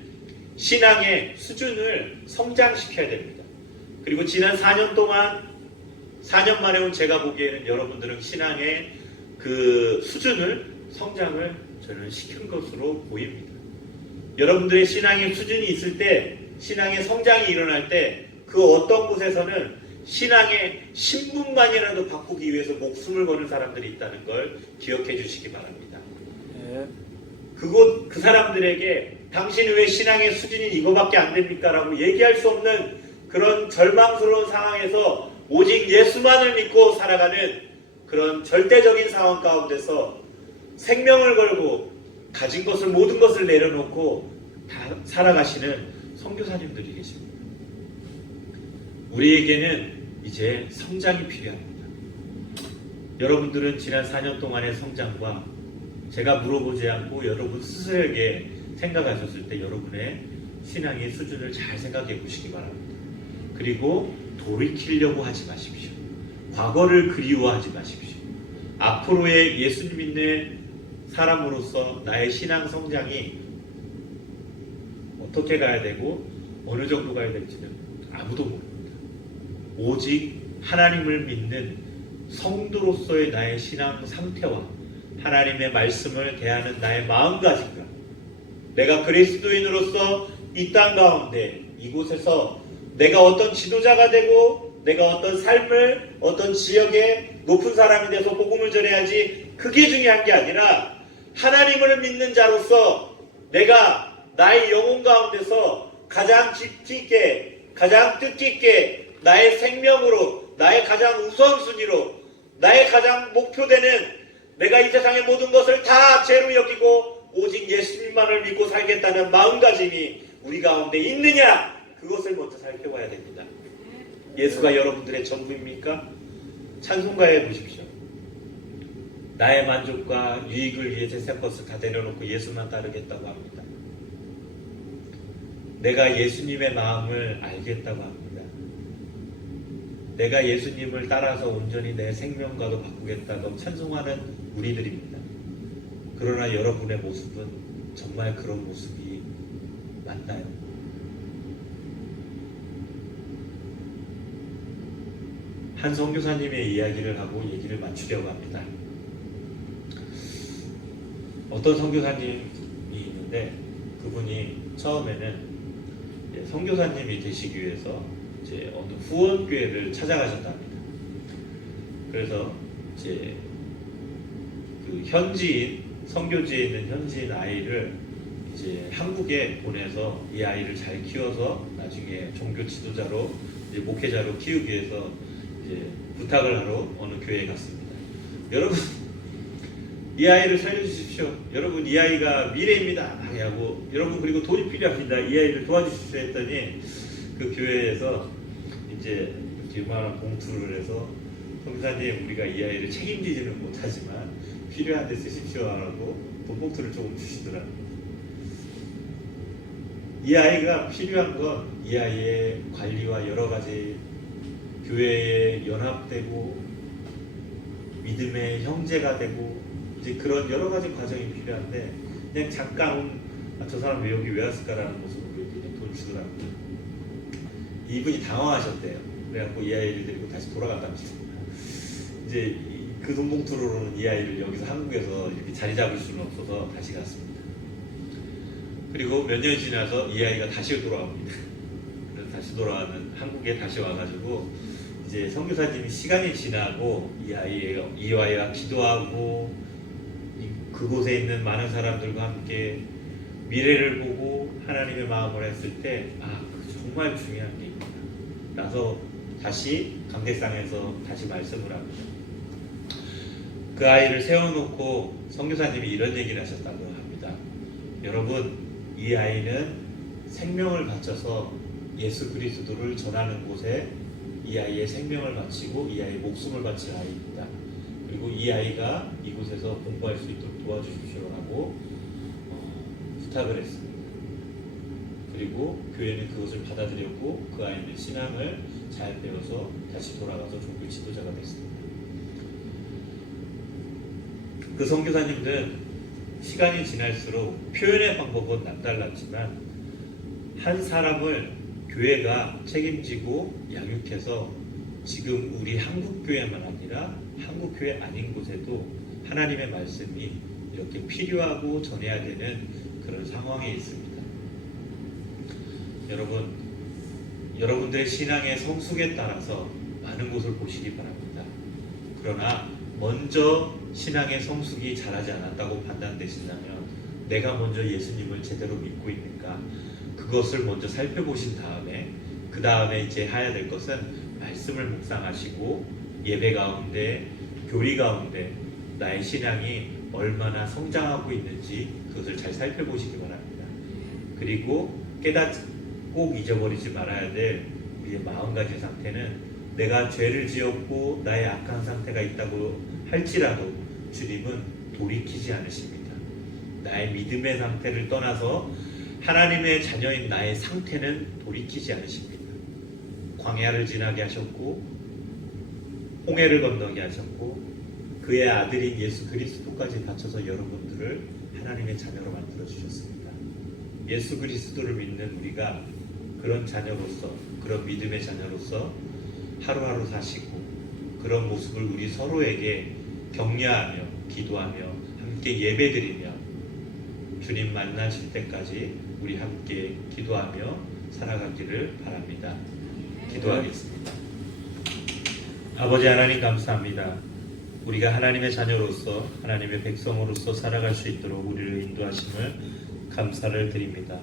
신앙의 수준을 성장시켜야 됩니다. 그리고 지난 4년 만에 온 제가 보기에는 여러분들은 신앙의 그 수준을 성장을 저는 시킨 것으로 보입니다. 여러분들의 신앙의 수준이 있을 때, 신앙의 성장이 일어날 때 그 어떤 곳에서는 신앙의 신분만이라도 바꾸기 위해서 목숨을 거는 사람들이 있다는 걸 기억해 주시기 바랍니다. 네. 그 사람들에게 당신이 왜 신앙의 수준이 이거밖에 안 됩니까? 라고 얘기할 수 없는 그런 절망스러운 상황에서 오직 예수만을 믿고 살아가는 그런 절대적인 상황 가운데서 생명을 걸고 가진 것을 모든 것을 내려놓고 다 살아가시는 선교사님들이 계십니다. 우리에게는 이제 성장이 필요합니다. 여러분들은 지난 4년 동안의 성장과 제가 물어보지 않고 여러분 스스로에게 생각하셨을 때 여러분의 신앙의 수준을 잘 생각해 보시기 바랍니다. 그리고 돌이키려고 하지 마십시오. 과거를 그리워하지 마십시오. 앞으로의 예수님 믿는 사람으로서 나의 신앙 성장이 어떻게 가야 되고 어느 정도 가야 될지는 아무도 모릅니다. 오직 하나님을 믿는 성도로서의 나의 신앙 상태와 하나님의 말씀을 대하는 나의 마음가짐과 내가 그리스도인으로서 이 땅 가운데 이곳에서 내가 어떤 지도자가 되고 내가 어떤 삶을 어떤 지역의 높은 사람이 돼서 복음을 전해야지, 그게 중요한 게 아니라 하나님을 믿는 자로서 내가 나의 영혼 가운데서 가장 깊이 있게 가장 뜻깊게 나의 생명으로 나의 가장 우선순위로 나의 가장 목표되는 내가 이 세상의 모든 것을 다 죄로 여기고 오직 예수님만을 믿고 살겠다는 마음가짐이 우리 가운데 있느냐, 그것을 먼저 살펴봐야 됩니다. 예수가 여러분들의 전부입니까? 찬송가에 보십시오. 나의 만족과 유익을 위해 세상 것을 다 내려놓고 예수만 따르겠다고 합니다. 내가 예수님의 마음을 알겠다고 합니다. 내가 예수님을 따라서 온전히 내 생명과도 바꾸겠다고 찬송하는 우리들입니다. 그러나 여러분의 모습은 정말 그런 모습이 맞나요? 한 선교사님의 이야기를 하고 얘기를 마치려고 합니다. 어떤 선교사님이 있는데 그분이 처음에는 선교사님이 되시기 위해서 이제 어느 후원교회를 찾아가셨답니다. 그래서 이제 그 현지인, 선교지에 있는 현지인 아이를 이제 한국에 보내서 이 아이를 잘 키워서 나중에 종교 지도자로 이제 목회자로 키우기 위해서 이제 부탁을 하러 어느 교회에 갔습니다. 여러분, 이 아이를 살려주십시오. 여러분, 이 아이가 미래입니다. 하고, 여러분, 그리고 돈이 필요합니다. 이 아이를 도와주십시오 했더니 그 교회에서 이제 이만한 봉투를 해서 선교사님, 우리가 이 아이를 책임지지는 못하지만 필요한 데 쓰십시오 하고 돈 봉투를 조금 주시더라고요. 이 아이가 필요한 건 이 아이의 관리와 여러 가지 교회에 연합되고 믿음의 형제가 되고 이제 그런 여러 가지 과정이 필요한데 그냥 잠깐 저 사람 왜 여기 왜 왔을까라는 모습으로 이렇게 돈 주더라고요. 이분이 당황하셨대요. 그래갖고 이 아이를 데리고 다시 돌아갔답니다. 이제 그 돈 봉투로는 이 아이를 여기서 한국에서 이렇게 자리 잡을 수는 없어서 다시 갔습니다. 그리고 몇 년 지나서 이 아이가 다시 돌아옵니다. 그래서 다시 돌아와는 한국에 다시 와가지고 이제 선교사님이 시간이 지나고 이 아이와 기도하고 그곳에 있는 많은 사람들과 함께 미래를 보고 하나님의 마음을 했을 때 정말 중요한 게 있구나. 나서 다시 강대상에서 다시 말씀을 합니다. 그 아이를 세워놓고 선교사님이 이런 얘기를 하셨다고 합니다. 여러분, 이 아이는 생명을 바쳐서 예수 그리스도를 전하는 곳에 이 아이의 생명을 바치고 이 아이의 목숨을 바칠 아이입니다. 그리고 이 아이가 이곳에서 공부할 수 있도록 도와주십시오라고 부탁을 했습니다. 그리고 교회는 그것을 받아들였고 그 아이는 신앙을 잘 배워서 다시 돌아가서 종교 지도자가 됐습니다. 그 선교사님들은 시간이 지날수록 표현의 방법은 남달랐지만 한 사람을 교회가 책임지고 양육해서 지금 우리 한국교회만 아니라 한국교회 아닌 곳에도 하나님의 말씀이 이렇게 필요하고 전해야 되는 그런 상황에 있습니다. 여러분들의 신앙의 성숙에 따라서 많은 곳을 보시기 바랍니다. 그러나 먼저 신앙의 성숙이 자라지 않았다고 판단되신다면 내가 먼저 예수님을 제대로 믿고 있는가 그것을 먼저 살펴보신 다음에 그 다음에 이제 해야 될 것은 말씀을 묵상하시고 예배 가운데 교리 가운데 나의 신앙이 얼마나 성장하고 있는지 그것을 잘 살펴보시기 바랍니다. 그리고 꼭 잊어버리지 말아야 될 우리의 마음가짐 상태는 내가 죄를 지었고 나의 악한 상태가 있다고 할지라도 주님은 돌이키지 않으십니다. 나의 믿음의 상태를 떠나서 하나님의 자녀인 나의 상태는 돌이키지 않으십니다. 광야를 지나게 하셨고 홍해를 건너게 하셨고 그의 아들인 예수 그리스도까지 바쳐서 여러분들을 하나님의 자녀로 만들어 주셨습니다. 예수 그리스도를 믿는 우리가 그런 자녀로서 그런 믿음의 자녀로서 하루하루 사시고 그런 모습을 우리 서로에게 격려하며 기도하며 함께 예배드리며 주님 만나실 때까지 우리 함께 기도하며 살아가기를 바랍니다. 기도하겠습니다. 아버지 하나님 감사합니다. 우리가 하나님의 자녀로서 하나님의 백성으로서 살아갈 수 있도록 우리를 인도하심을 감사를 드립니다.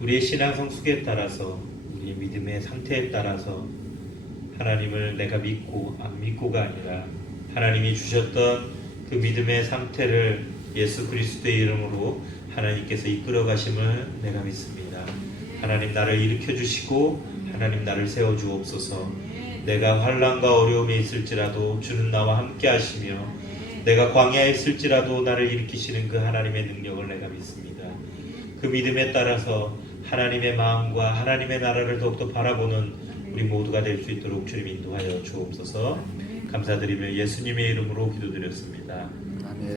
우리의 신앙 성숙에 따라서 우리의 믿음의 상태에 따라서 하나님을 내가 믿고 안 믿고가 아니라 하나님이 주셨던 그 믿음의 상태를 예수 그리스도의 이름으로 하나님께서 이끌어 가심을 내가 믿습니다. 하나님 나를 일으켜 주시고 하나님 나를 세워 주옵소서. 내가 환난과 어려움에 있을지라도 주는 나와 함께 하시며 내가 광야에 있을지라도 나를 일으키시는 그 하나님의 능력을 내가 믿습니다. 그 믿음에 따라서 하나님의 마음과 하나님의 나라를 더욱더 바라보는 우리 모두가 될 수 있도록 주님 인도하여 주옵소서. 감사드리며 예수님의 이름으로 기도드렸습니다.